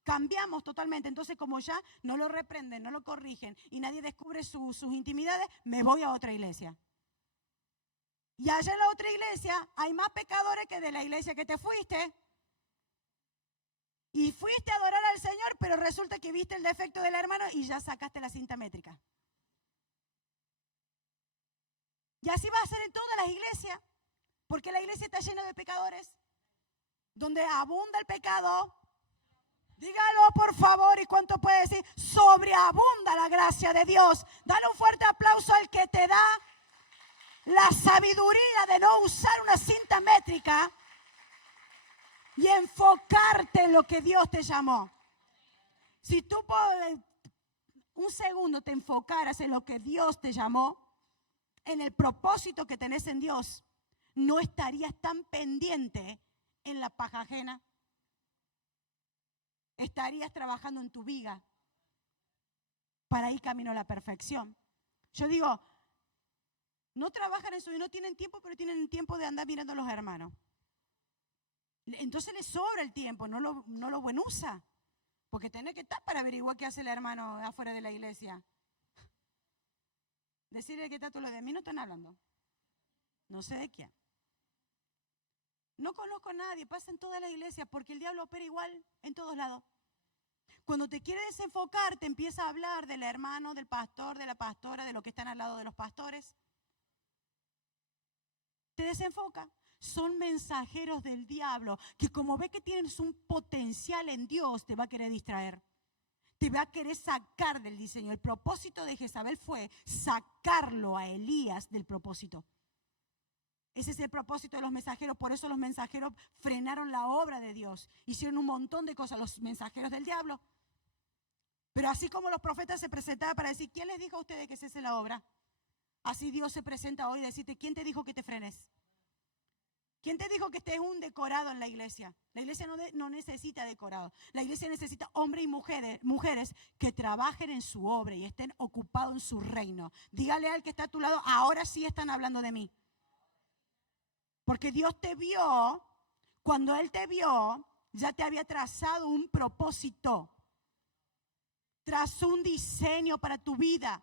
Cambiamos totalmente. Entonces, como ya no lo reprenden, no lo corrigen y nadie descubre sus intimidades, me voy a otra iglesia. Y allá en la otra iglesia hay más pecadores que de la iglesia que te fuiste. Y fuiste a adorar al Señor, pero resulta que viste el defecto del hermano y ya sacaste la cinta métrica. Y así va a ser en todas las iglesias, porque la iglesia está llena de pecadores. Donde abunda el pecado, dígalo por favor, ¿y cuánto puede decir? Sobreabunda la gracia de Dios. Dale un fuerte aplauso al que te da la sabiduría de no usar una cinta métrica y enfocarte en lo que Dios te llamó. Si tú por un segundo te enfocaras en lo que Dios te llamó, en el propósito que tenés en Dios, no estarías tan pendiente en la paja ajena. Estarías trabajando en tu viga para ir camino a la perfección. Yo digo, no trabajan en eso y no tienen tiempo, pero tienen tiempo de andar mirando a los hermanos. Entonces les sobra el tiempo, no lo buen usa. Porque tenés que estar para averiguar qué hace el hermano afuera de la iglesia. Decirle que está todo lo de mí, no están hablando. No sé de quién. No conozco a nadie, pasa en toda la iglesia, porque el diablo opera igual en todos lados. Cuando te quiere desenfocar, te empieza a hablar del hermano, del pastor, de la pastora, de lo que están al lado de los pastores. Te desenfoca. Son mensajeros del diablo que como ve que tienes un potencial en Dios, te va a querer distraer. Te va a querer sacar del diseño. El propósito de Jezabel fue sacarlo a Elías del propósito. Ese es el propósito de los mensajeros. Por eso los mensajeros frenaron la obra de Dios. Hicieron un montón de cosas, los mensajeros del diablo. Pero así como los profetas se presentaban para decir, ¿quién les dijo a ustedes que cese la obra? Así Dios se presenta hoy y decirte, ¿quién te dijo que te frenes? ¿Quién te dijo que estés un decorado en la iglesia? La iglesia no necesita decorado. La iglesia necesita hombres y mujeres que trabajen en su obra y estén ocupados en su reino. Dígale al que está a tu lado, ahora sí están hablando de mí. Porque Dios te vio, cuando Él te vio, ya te había trazado un propósito. Trazó un diseño para tu vida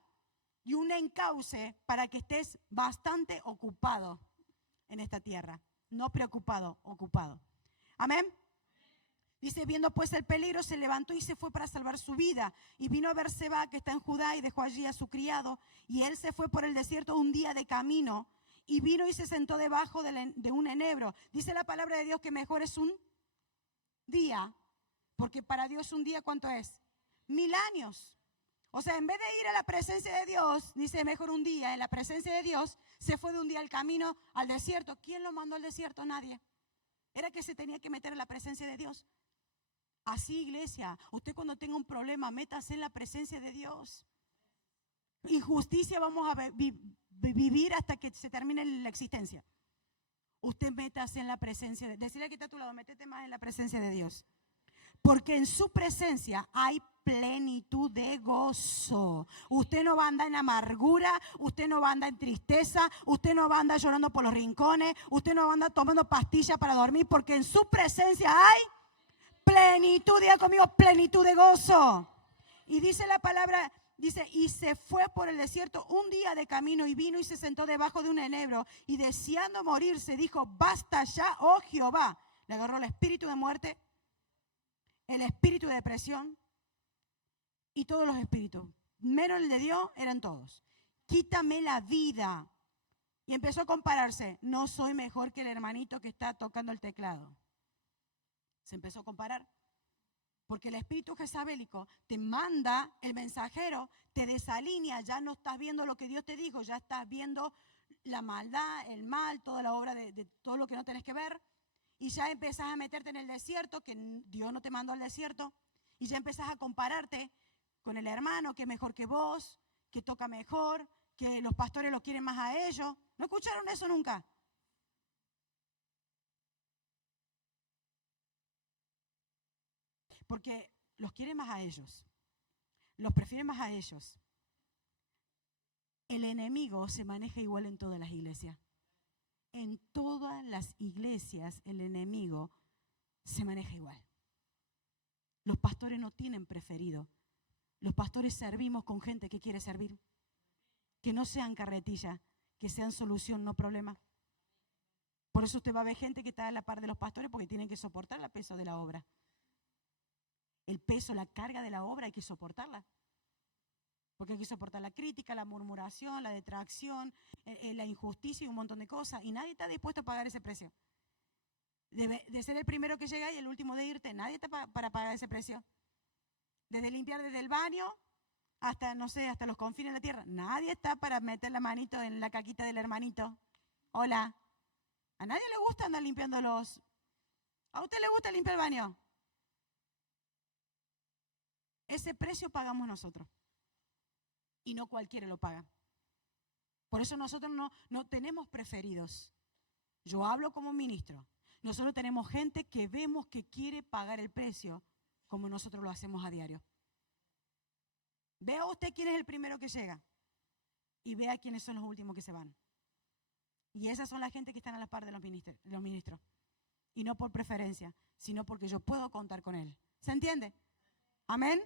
y un encauce para que estés bastante ocupado en esta tierra. No preocupado, ocupado. Amén. Dice, viendo pues el peligro, se levantó y se fue para salvar su vida. Y vino a Berseba, que está en Judá, y dejó allí a su criado. Y él se fue por el desierto un día de camino. Y vino y se sentó debajo de un enebro. Dice la palabra de Dios que mejor es un día. Porque para Dios un día, ¿cuánto es? 1000 años. O sea, en vez de ir a la presencia de Dios, dice mejor un día en la presencia de Dios, se fue de un día al camino, al desierto. ¿Quién lo mandó al desierto? Nadie. Era que se tenía que meter en la presencia de Dios. Así, iglesia, usted cuando tenga un problema, métase en la presencia de Dios. Injusticia vamos a vivir hasta que se termine la existencia. Usted métase en la presencia de Dios. Decirle que está a tu lado, métete más en la presencia de Dios. Porque en su presencia hay plenitud de gozo. Usted no va a andar en amargura, usted no va a andar en tristeza, usted no va a andar llorando por los rincones, usted no va a andar tomando pastillas para dormir, porque en su presencia hay plenitud, diga conmigo, plenitud de gozo. Y dice la palabra, dice, y se fue por el desierto un día de camino y vino y se sentó debajo de un enebro y deseando morirse dijo, basta ya, oh Jehová. Le agarró el espíritu de muerte, el espíritu de depresión y todos los espíritus. Menos el de Dios, eran todos. Quítame la vida. Y empezó a compararse. No soy mejor que el hermanito que está tocando el teclado. Se empezó a comparar. Porque el espíritu jezabélico te manda el mensajero, te desalinea, ya no estás viendo lo que Dios te dijo, ya estás viendo la maldad, el mal, toda la obra de todo lo que no tenés que ver. Y ya empezás a meterte en el desierto, que Dios no te mandó al desierto. Y ya empezás a compararte con el hermano que es mejor que vos, que toca mejor, que los pastores lo quieren más a ellos. ¿No escucharon eso nunca? Porque los quiere más a ellos, los prefiere más a ellos. El enemigo se maneja igual en todas las iglesias. En todas las iglesias el enemigo se maneja igual. Los pastores no tienen preferido. Los pastores servimos con gente que quiere servir. Que no sean carretilla, que sean solución, no problema. Por eso usted va a ver gente que está a la par de los pastores porque tienen que soportar el peso de la obra. El peso, la carga de la obra hay que soportarla. Porque hay que soportar la crítica, la murmuración, la detracción, la injusticia y un montón de cosas. Y nadie está dispuesto a pagar ese precio. De ser el primero que llega y el último de irte, nadie está para pagar ese precio. Desde limpiar desde el baño hasta, no sé, hasta los confines de la tierra. Nadie está para meter la manito en la caquita del hermanito. Hola. A nadie le gusta andar limpiando los... ¿A usted le gusta limpiar el baño? Ese precio pagamos nosotros. Y no cualquiera lo paga. Por eso nosotros no tenemos preferidos. Yo hablo como ministro. Nosotros tenemos gente que vemos que quiere pagar el precio como nosotros lo hacemos a diario. Vea usted quién es el primero que llega y vea quiénes son los últimos que se van. Y esas son la gente que están a la par de los ministros. Y no por preferencia, sino porque yo puedo contar con él. ¿Se entiende? Amén.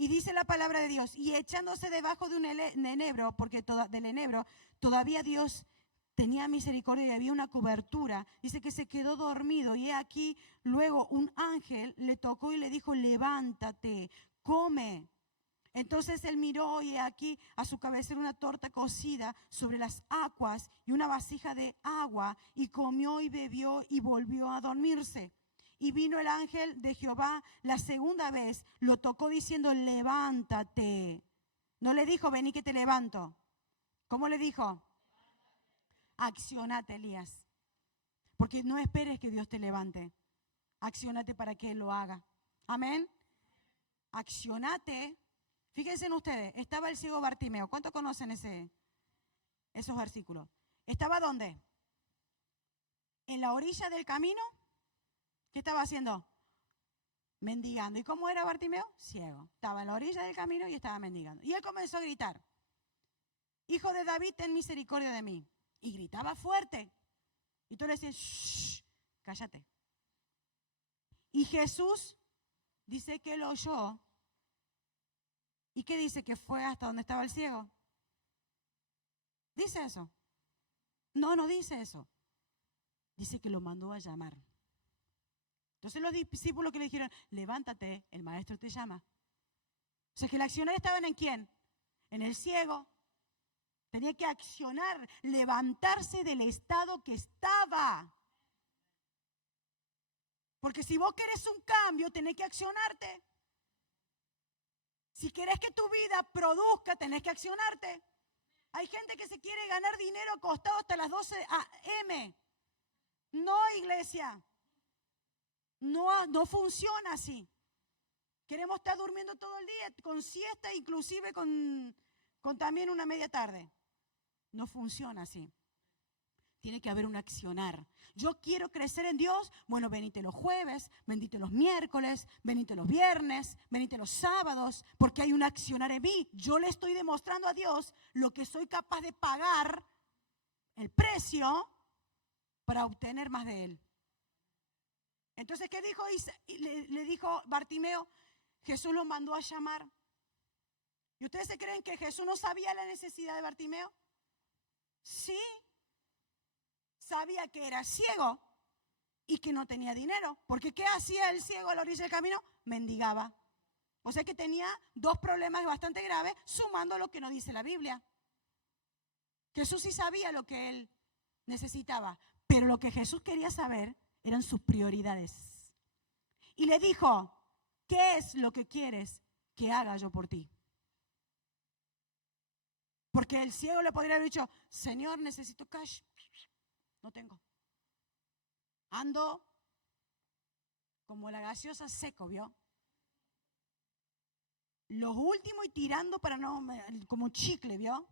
Y dice la palabra de Dios, y echándose debajo de un enebro, porque del enebro todavía Dios tenía misericordia y había una cobertura. Dice que se quedó dormido y he aquí luego un ángel le tocó y le dijo, levántate, come. Entonces él miró y he aquí a su cabecera una torta cocida sobre las aguas y una vasija de agua, y comió y bebió y volvió a dormirse. Y vino el ángel de Jehová la segunda vez, lo tocó diciendo, levántate. No le dijo, vení que te levanto. ¿Cómo le dijo? Accionate, Elías. Porque no esperes que Dios te levante. Accionate para que Él lo haga. Amén. Accionate. Fíjense en ustedes, estaba el ciego Bartimeo. ¿Cuántos conocen esos versículos? ¿Estaba dónde? En la orilla del camino. ¿Qué estaba haciendo? Mendigando. ¿Y cómo era Bartimeo? Ciego. Estaba en la orilla del camino y estaba mendigando. Y él comenzó a gritar, Hijo de David, ten misericordia de mí. Y gritaba fuerte. Y tú le decías, shh, cállate. Y Jesús dice que lo oyó. ¿Y qué dice? Que fue hasta donde estaba el ciego. ¿Dice eso? No, no dice eso. Dice que lo mandó a llamar. Entonces los discípulos que le dijeron, levántate, el maestro te llama. O sea que el accionar estaba en quién? En el ciego. Tenía que accionar, levantarse del estado que estaba. Porque si vos querés un cambio, tenés que accionarte. Si querés que tu vida produzca, tenés que accionarte. Hay gente que se quiere ganar dinero acostado hasta las 12 a.m. No, iglesia. No funciona así. Queremos estar durmiendo todo el día, con siesta, inclusive con también una media tarde. No funciona así. Tiene que haber un accionar. Yo quiero crecer en Dios. Bueno, venite los jueves, venite los miércoles, venite los viernes, venite los sábados, porque hay un accionar en mí. Yo le estoy demostrando a Dios lo que soy capaz de pagar, el precio, para obtener más de Él. Entonces, ¿qué dijo? Le dijo Bartimeo, Jesús lo mandó a llamar. ¿Y ustedes se creen que Jesús no sabía la necesidad de Bartimeo? Sí. Sabía que era ciego y que no tenía dinero. Porque ¿qué hacía el ciego a la orilla del camino? Mendigaba. O sea que tenía dos problemas bastante graves, sumando lo que no dice la Biblia. Jesús sí sabía lo que él necesitaba, pero lo que Jesús quería saber eran sus prioridades. Y le dijo, ¿qué es lo que quieres que haga yo por ti? Porque el ciego le podría haber dicho, Señor, necesito cash. No tengo. Ando como la gaseosa seco, ¿vio? Los últimos y tirando para no, como chicle, ¿vio?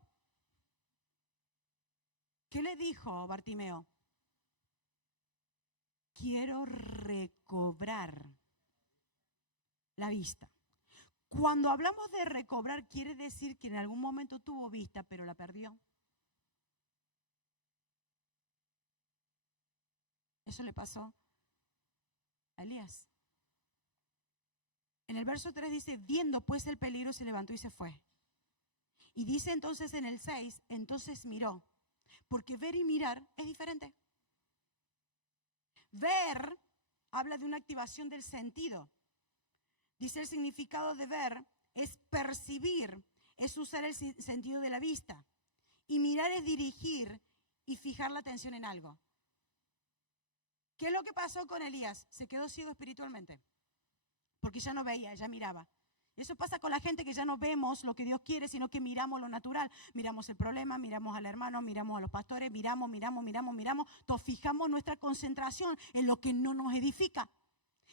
¿Qué le dijo Bartimeo? Quiero recobrar la vista. Cuando hablamos de recobrar, quiere decir que en algún momento tuvo vista, pero la perdió. Eso le pasó a Elías. En el verso 3 dice, viendo pues el peligro se levantó y se fue. Y dice entonces en el 6, entonces miró. Porque ver y mirar es diferente. Ver habla de una activación del sentido. Dice el significado de ver es percibir, es usar el sentido de la vista. Y mirar es dirigir y fijar la atención en algo. ¿Qué es lo que pasó con Elías? Se quedó ciego espiritualmente, porque ya no veía, ya miraba. Y eso pasa con la gente que ya no vemos lo que Dios quiere, sino que miramos lo natural. Miramos el problema, miramos al hermano, miramos a los pastores, miramos. Todos fijamos nuestra concentración en lo que no nos edifica.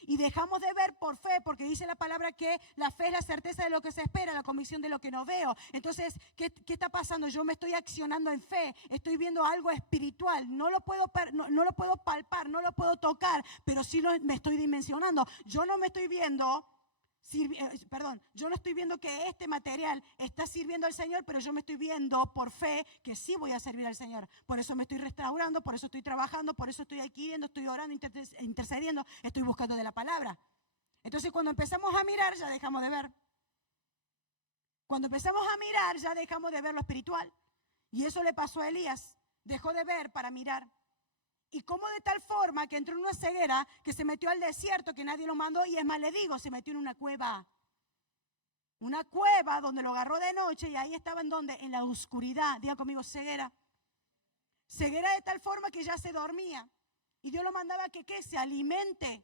Y dejamos de ver por fe, porque dice la palabra que la fe es la certeza de lo que se espera, la convicción de lo que no veo. Entonces, ¿qué está pasando? Yo me estoy accionando en fe, estoy viendo algo espiritual, no lo puedo palpar, no lo puedo tocar, pero sí me estoy dimensionando. Yo no estoy viendo que este material está sirviendo al Señor, pero yo me estoy viendo por fe que sí voy a servir al Señor. Por eso me estoy restaurando, por eso estoy trabajando, por eso estoy adquiriendo, estoy orando, intercediendo, estoy buscando de la palabra. Entonces cuando empezamos a mirar ya dejamos de ver. Cuando empezamos a mirar ya dejamos de ver lo espiritual. Y eso le pasó a Elías. Dejó de ver para mirar. Y como de tal forma que entró en una ceguera, que se metió al desierto, que nadie lo mandó, y es más, le digo, se metió en una cueva. Una cueva donde lo agarró de noche y ahí estaba en donde, en la oscuridad. Diga conmigo, ceguera. Ceguera de tal forma que ya se dormía. Y Dios lo mandaba que ¿qué? Se alimente.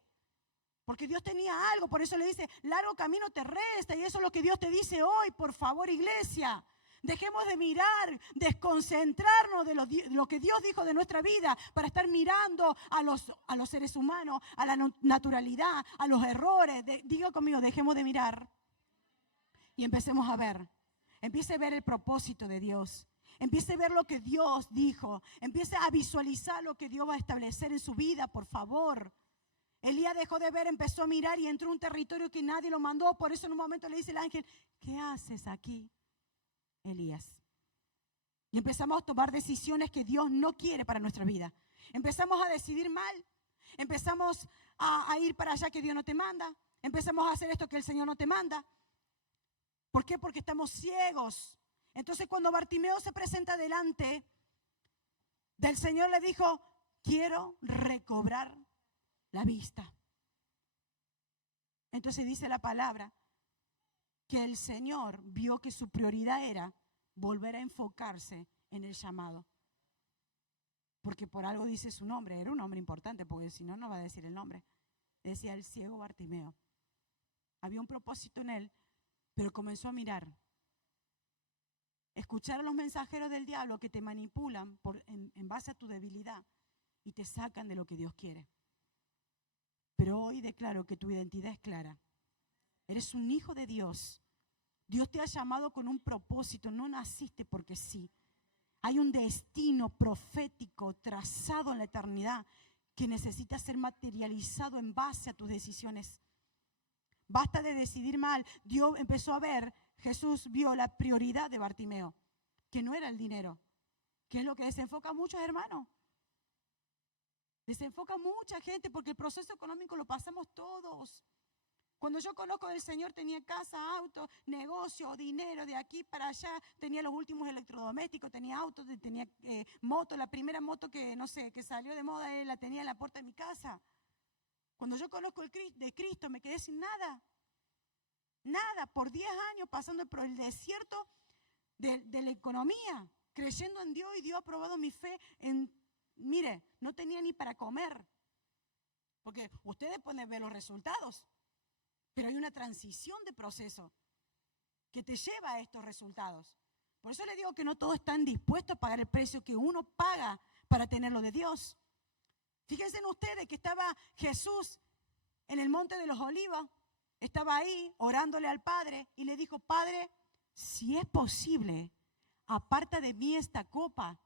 Porque Dios tenía algo, por eso le dice, largo camino te resta. Y eso es lo que Dios te dice hoy, por favor, iglesia. Dejemos de mirar, desconcentrarnos de lo que Dios dijo de nuestra vida para estar mirando a los seres humanos, a la naturalidad, a los errores. Diga conmigo, dejemos de mirar y empecemos a ver. Empiece a ver el propósito de Dios. Empiece a ver lo que Dios dijo. Empiece a visualizar lo que Dios va a establecer en su vida, por favor. Elías dejó de ver, empezó a mirar y entró a un territorio que nadie lo mandó. Por eso en un momento le dice el ángel, ¿qué haces aquí, Elías? Y empezamos a tomar decisiones que Dios no quiere para nuestra vida. Empezamos a decidir mal. Empezamos a ir para allá que Dios no te manda. Empezamos a hacer esto que el Señor no te manda. ¿Por qué? Porque estamos ciegos. Entonces cuando Bartimeo se presenta delante del Señor, le dijo, quiero recobrar la vista. Entonces dice la palabra que el Señor vio que su prioridad era volver a enfocarse en el llamado. Porque por algo dice su nombre, era un nombre importante, porque si no, no va a decir el nombre. Decía el ciego Bartimeo. Había un propósito en él, pero comenzó a mirar. Escuchar a los mensajeros del diablo que te manipulan en base a tu debilidad y te sacan de lo que Dios quiere. Pero hoy declaro que tu identidad es clara. Eres un hijo de Dios. Dios te ha llamado con un propósito, no naciste porque sí. Hay un destino profético trazado en la eternidad que necesita ser materializado en base a tus decisiones. Basta de decidir mal. Dios empezó a ver, Jesús vio la prioridad de Bartimeo, que no era el dinero, que es lo que desenfoca a muchos hermanos. Desenfoca a mucha gente porque el proceso económico lo pasamos todos. Cuando yo conozco del Señor tenía casa, auto, negocio, dinero, de aquí para allá, tenía los últimos electrodomésticos, tenía autos, tenía moto, la primera moto que, no sé, que salió de moda, la tenía en la puerta de mi casa. Cuando yo conozco de Cristo me quedé sin nada. Nada, por 10 años pasando por el desierto de la economía, creyendo en Dios y Dios ha probado mi fe mire, no tenía ni para comer. Porque ustedes pueden ver los resultados. Pero hay una transición de proceso que te lleva a estos resultados. Por eso le digo que no todos están dispuestos a pagar el precio que uno paga para tenerlo de Dios. Fíjense en ustedes que estaba Jesús en el Monte de los Olivos, estaba ahí orándole al Padre y le dijo, Padre, si es posible, aparta de mí esta copa,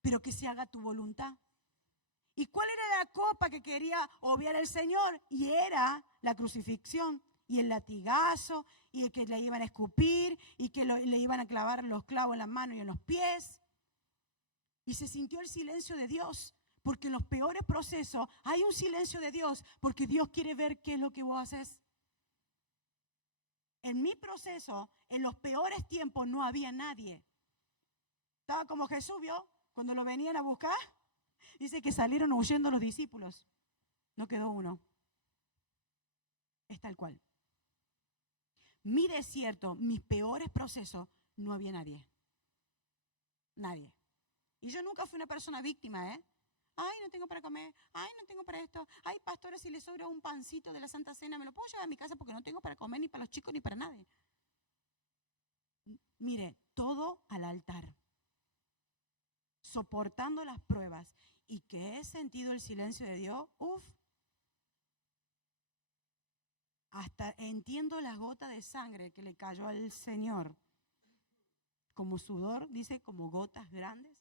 pero que se haga tu voluntad. ¿Y cuál era la copa que quería obviar el Señor? Y era la crucifixión y el latigazo y el que le iban a escupir y que le iban a clavar los clavos en las manos y en los pies. Y se sintió el silencio de Dios, porque en los peores procesos hay un silencio de Dios, porque Dios quiere ver qué es lo que vos haces. En mi proceso, en los peores tiempos, no había nadie. Estaba como Jesús, ¿vio? Cuando lo venían a buscar. Dice que salieron huyendo los discípulos. No quedó uno. Es tal cual. Mi desierto, mis peores procesos, no había nadie. Nadie. Y yo nunca fui una persona víctima, ¿eh? Ay, no tengo para comer. Ay, no tengo para esto. Ay, pastores, si les sobra un pancito de la Santa Cena, ¿me lo puedo llevar a mi casa? Porque no tengo para comer ni para los chicos ni para nadie. Mire, todo al altar. Soportando las pruebas. Y que he sentido el silencio de Dios, hasta entiendo las gotas de sangre que le cayó al Señor. Como sudor, dice, como gotas grandes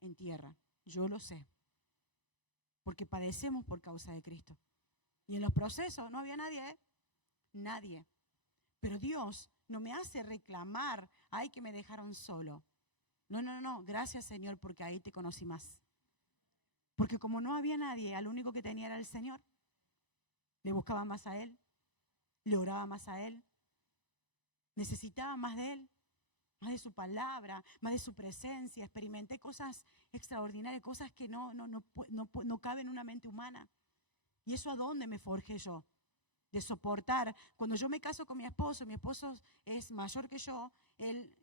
en tierra. Yo lo sé. Porque padecemos por causa de Cristo. Y en los procesos no había nadie, ¿eh? Nadie. Pero Dios no me hace reclamar, ay, que me dejaron solo. No. Gracias, Señor, porque ahí te conocí más. Porque como no había nadie, al único que tenía era el Señor. Le buscaba más a Él. Le oraba más a Él. Necesitaba más de Él. Más de su palabra, más de su presencia. Experimenté cosas extraordinarias, cosas que no caben en una mente humana. ¿Y eso a dónde me forjé yo? De soportar. Cuando yo me caso con mi esposo es mayor que yo, él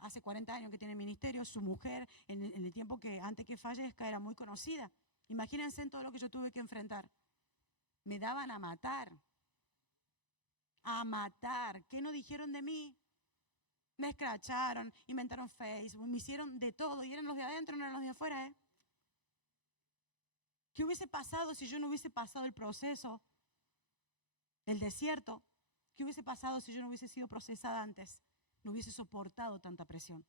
hace 40 años que tiene ministerio, su mujer en el tiempo que antes que fallezca era muy conocida. Imagínense en todo lo que yo tuve que enfrentar. Me daban a matar. A matar. ¿Qué no dijeron de mí? Me escracharon, inventaron Facebook, me hicieron de todo. Y eran los de adentro, no eran los de afuera, ¿eh? ¿Qué hubiese pasado si yo no hubiese pasado el proceso del desierto? ¿Qué hubiese pasado si yo no hubiese sido procesada antes? No hubiese soportado tanta presión.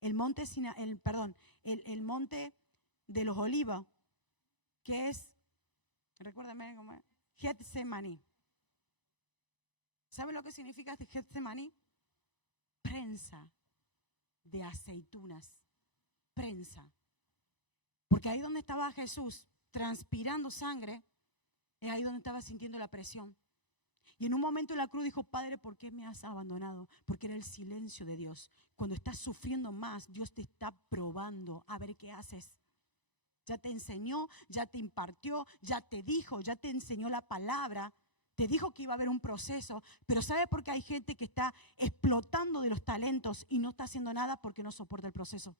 El monte de los Olivos, que es, recuérdame cómo es, Getsemaní. ¿Sabe lo que significa Getsemaní? Prensa de aceitunas. Prensa. Porque ahí donde estaba Jesús transpirando sangre, es ahí donde estaba sintiendo la presión. Y en un momento en la cruz dijo, Padre, ¿por qué me has abandonado? Porque era el silencio de Dios. Cuando estás sufriendo más, Dios te está probando a ver qué haces. Ya te enseñó, ya te impartió, ya te dijo, ya te enseñó la palabra. Te dijo que iba a haber un proceso. Pero ¿sabe por qué hay gente que está explotando de los talentos y no está haciendo nada? Porque no soporta el proceso.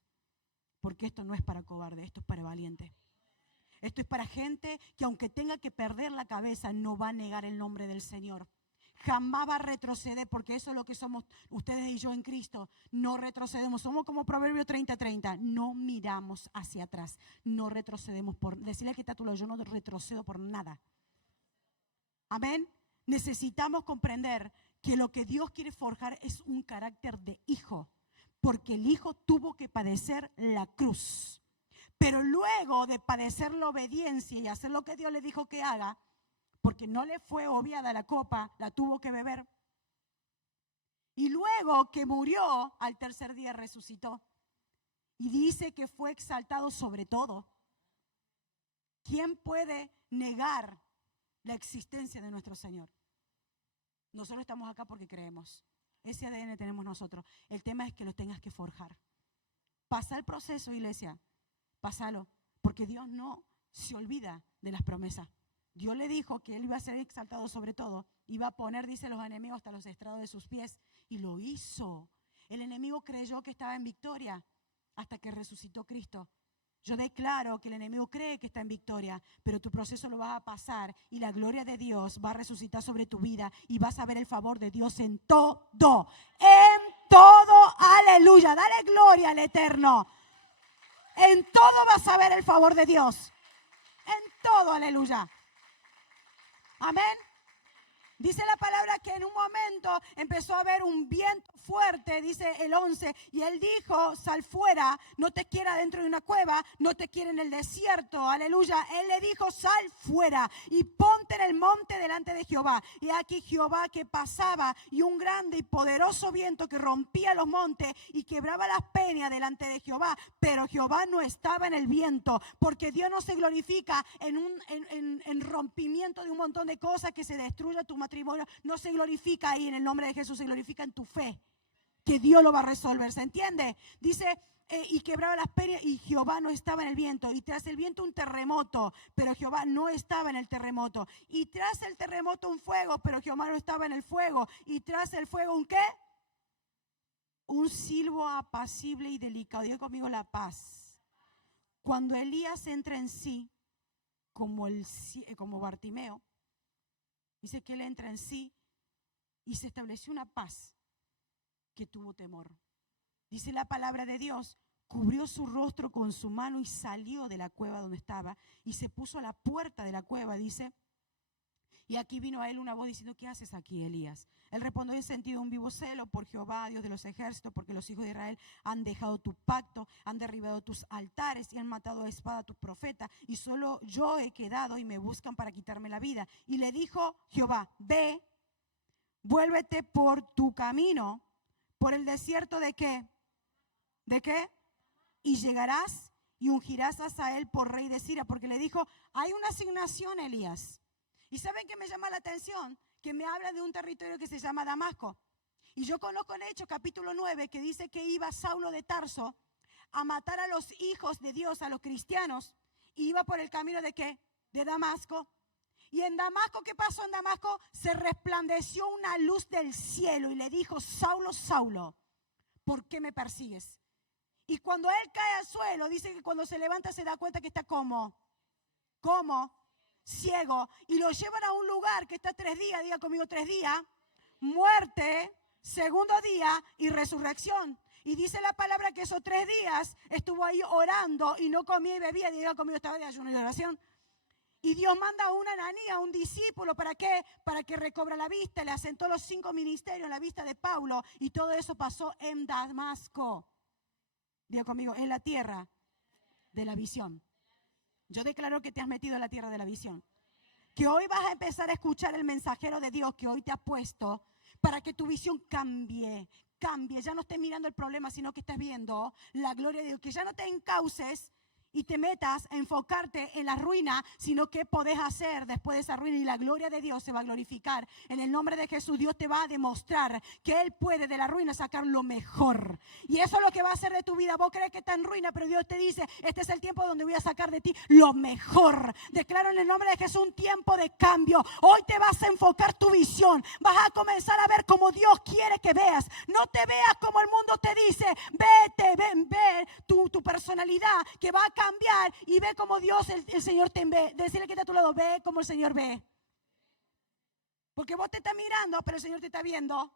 Porque esto no es para cobarde, esto es para valiente. Esto es para gente que aunque tenga que perder la cabeza, no va a negar el nombre del Señor. Jamás va a retroceder, porque eso es lo que somos ustedes y yo en Cristo. No retrocedemos, somos como Proverbio 30:30. No miramos hacia atrás, no retrocedemos por... Decirle que está a tu lado, yo no retrocedo por nada. Amén. Necesitamos comprender que lo que Dios quiere forjar es un carácter de hijo, porque el hijo tuvo que padecer la cruz. Pero luego de padecer la obediencia y hacer lo que Dios le dijo que haga, porque no le fue obviada la copa, la tuvo que beber. Y luego que murió, al tercer día resucitó. Y dice que fue exaltado sobre todo. ¿Quién puede negar la existencia de nuestro Señor? Nosotros estamos acá porque creemos. Ese ADN tenemos nosotros. El tema es que lo tengas que forjar. Pasa el proceso, iglesia. Pásalo, porque Dios no se olvida de las promesas. Dios le dijo que Él iba a ser exaltado sobre todo, iba a poner, dice, los enemigos hasta los estrados de sus pies, y lo hizo. El enemigo creyó que estaba en victoria hasta que resucitó Cristo. Yo declaro que el enemigo cree que está en victoria, pero tu proceso lo vas a pasar y la gloria de Dios va a resucitar sobre tu vida y vas a ver el favor de Dios en todo, aleluya, dale gloria al Eterno. En todo vas a ver el favor de Dios. En todo, aleluya. Amén. Dice la palabra que en un momento empezó a haber un viento fuerte, dice el 11, y él dijo, sal fuera, no te quiera dentro de una cueva, no te quiera en el desierto, aleluya. Él le dijo, sal fuera y ponte en el monte delante de Jehová. Y aquí Jehová que pasaba y un grande y poderoso viento que rompía los montes y quebraba las peñas delante de Jehová. Pero Jehová no estaba en el viento, porque Dios no se glorifica en rompimiento de un montón de cosas que se destruya tu matrimonio. No se glorifica ahí en el nombre de Jesús, se glorifica en tu fe, que Dios lo va a resolver, ¿se entiende? Dice, y quebraba las peñas y Jehová no estaba en el viento, y tras el viento un terremoto, pero Jehová no estaba en el terremoto, y tras el terremoto un fuego, pero Jehová no estaba en el fuego, y tras el fuego un ¿qué? Un silbo apacible y delicado. Diga conmigo la paz. Cuando Elías entra en sí, como Bartimeo, dice que él entra en sí y se estableció una paz que tuvo temor. Dice la palabra de Dios, cubrió su rostro con su mano y salió de la cueva donde estaba y se puso a la puerta de la cueva, dice. Y aquí vino a él una voz diciendo, ¿qué haces aquí, Elías? Él respondió en sentido un vivo celo por Jehová, Dios de los ejércitos, porque los hijos de Israel han dejado tu pacto, han derribado tus altares y han matado a espada a tus profetas, y solo yo he quedado y me buscan para quitarme la vida. Y le dijo Jehová, ve, vuélvete por tu camino, por el desierto ¿de qué? ¿De qué? Y llegarás y ungirás a Hazael por rey de Siria, porque le dijo, hay una asignación, Elías. ¿Y saben qué me llama la atención? Que me habla de un territorio que se llama Damasco. Y yo conozco en Hechos capítulo 9 que dice que iba Saulo de Tarso a matar a los hijos de Dios, a los cristianos, y iba por el camino ¿de qué? De Damasco. Y en Damasco, ¿qué pasó en Damasco? Se resplandeció una luz del cielo y le dijo, Saulo, Saulo, ¿por qué me persigues? Y cuando él cae al suelo, dice que cuando se levanta se da cuenta que está como ciego, y lo llevan a un lugar que está 3 días, diga conmigo 3 días, muerte, segundo día y resurrección. Y dice la palabra que esos 3 días estuvo ahí orando y no comía y bebía, diga conmigo, estaba de ayuno y de oración. Y Dios manda a una Ananías, un discípulo, ¿para qué? Para que recobra la vista, le asentó los 5 ministerios en la vista de Pablo, y todo eso pasó en Damasco. Diga conmigo, en la tierra de la visión. Yo declaro que te has metido en la tierra de la visión. Que hoy vas a empezar a escuchar el mensajero de Dios que hoy te ha puesto para que tu visión cambie. Ya no estés mirando el problema, sino que estés viendo la gloria de Dios. Que ya no te encauces y te metas a enfocarte en la ruina, sino qué podés hacer después de esa ruina, y la gloria de Dios se va a glorificar. En el nombre de Jesús, Dios te va a demostrar que Él puede de la ruina sacar lo mejor. Y eso es lo que va a hacer de tu vida. Vos crees que está en ruina, pero Dios te dice, este es el tiempo donde voy a sacar de ti lo mejor. Declaro en el nombre de Jesús un tiempo de cambio. Hoy te vas a enfocar tu visión. Vas a comenzar a ver como Dios quiere que veas. No te veas como el mundo te dice. Ve tu personalidad que va a cambiar, y ve como Dios, el Señor te ve. Decirle que está a tu lado, ve como el Señor ve. Porque vos te estás mirando, pero el Señor te está viendo.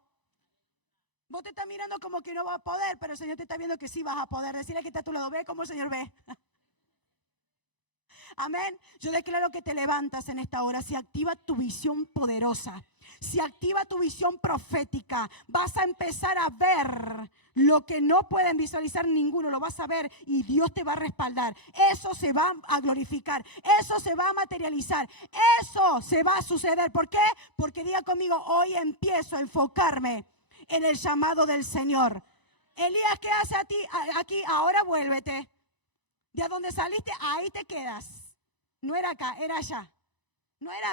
Vos te estás mirando como que no vas a poder, pero el Señor te está viendo que sí vas a poder. Decirle que está a tu lado, ve como el Señor ve. Amén. Yo declaro que te levantas en esta hora. Se activa tu visión poderosa. Se activa tu visión profética. Vas a empezar a ver lo que no pueden visualizar ninguno. Lo vas a ver y Dios te va a respaldar. Eso se va a glorificar. Eso se va a materializar. Eso se va a suceder. ¿Por qué? Porque diga conmigo, hoy empiezo a enfocarme en el llamado del Señor. Elías, ¿qué hace a ti aquí? Ahora vuélvete. De donde saliste, ahí te quedas. No era acá, era allá. No era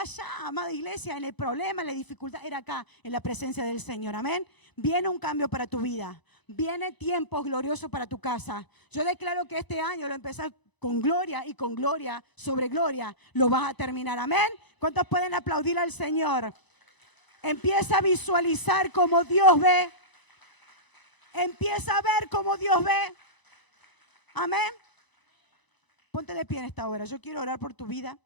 allá, amada iglesia, en el problema, en la dificultad. Era acá, en la presencia del Señor. Amén. Viene un cambio para tu vida. Viene tiempos gloriosos para tu casa. Yo declaro que este año lo empezás con gloria, y con gloria sobre gloria lo vas a terminar. Amén. ¿Cuántos pueden aplaudir al Señor? Empieza a visualizar como Dios ve. Empieza a ver como Dios ve. Amén. Ponte de pie en esta hora. Yo quiero orar por tu vida.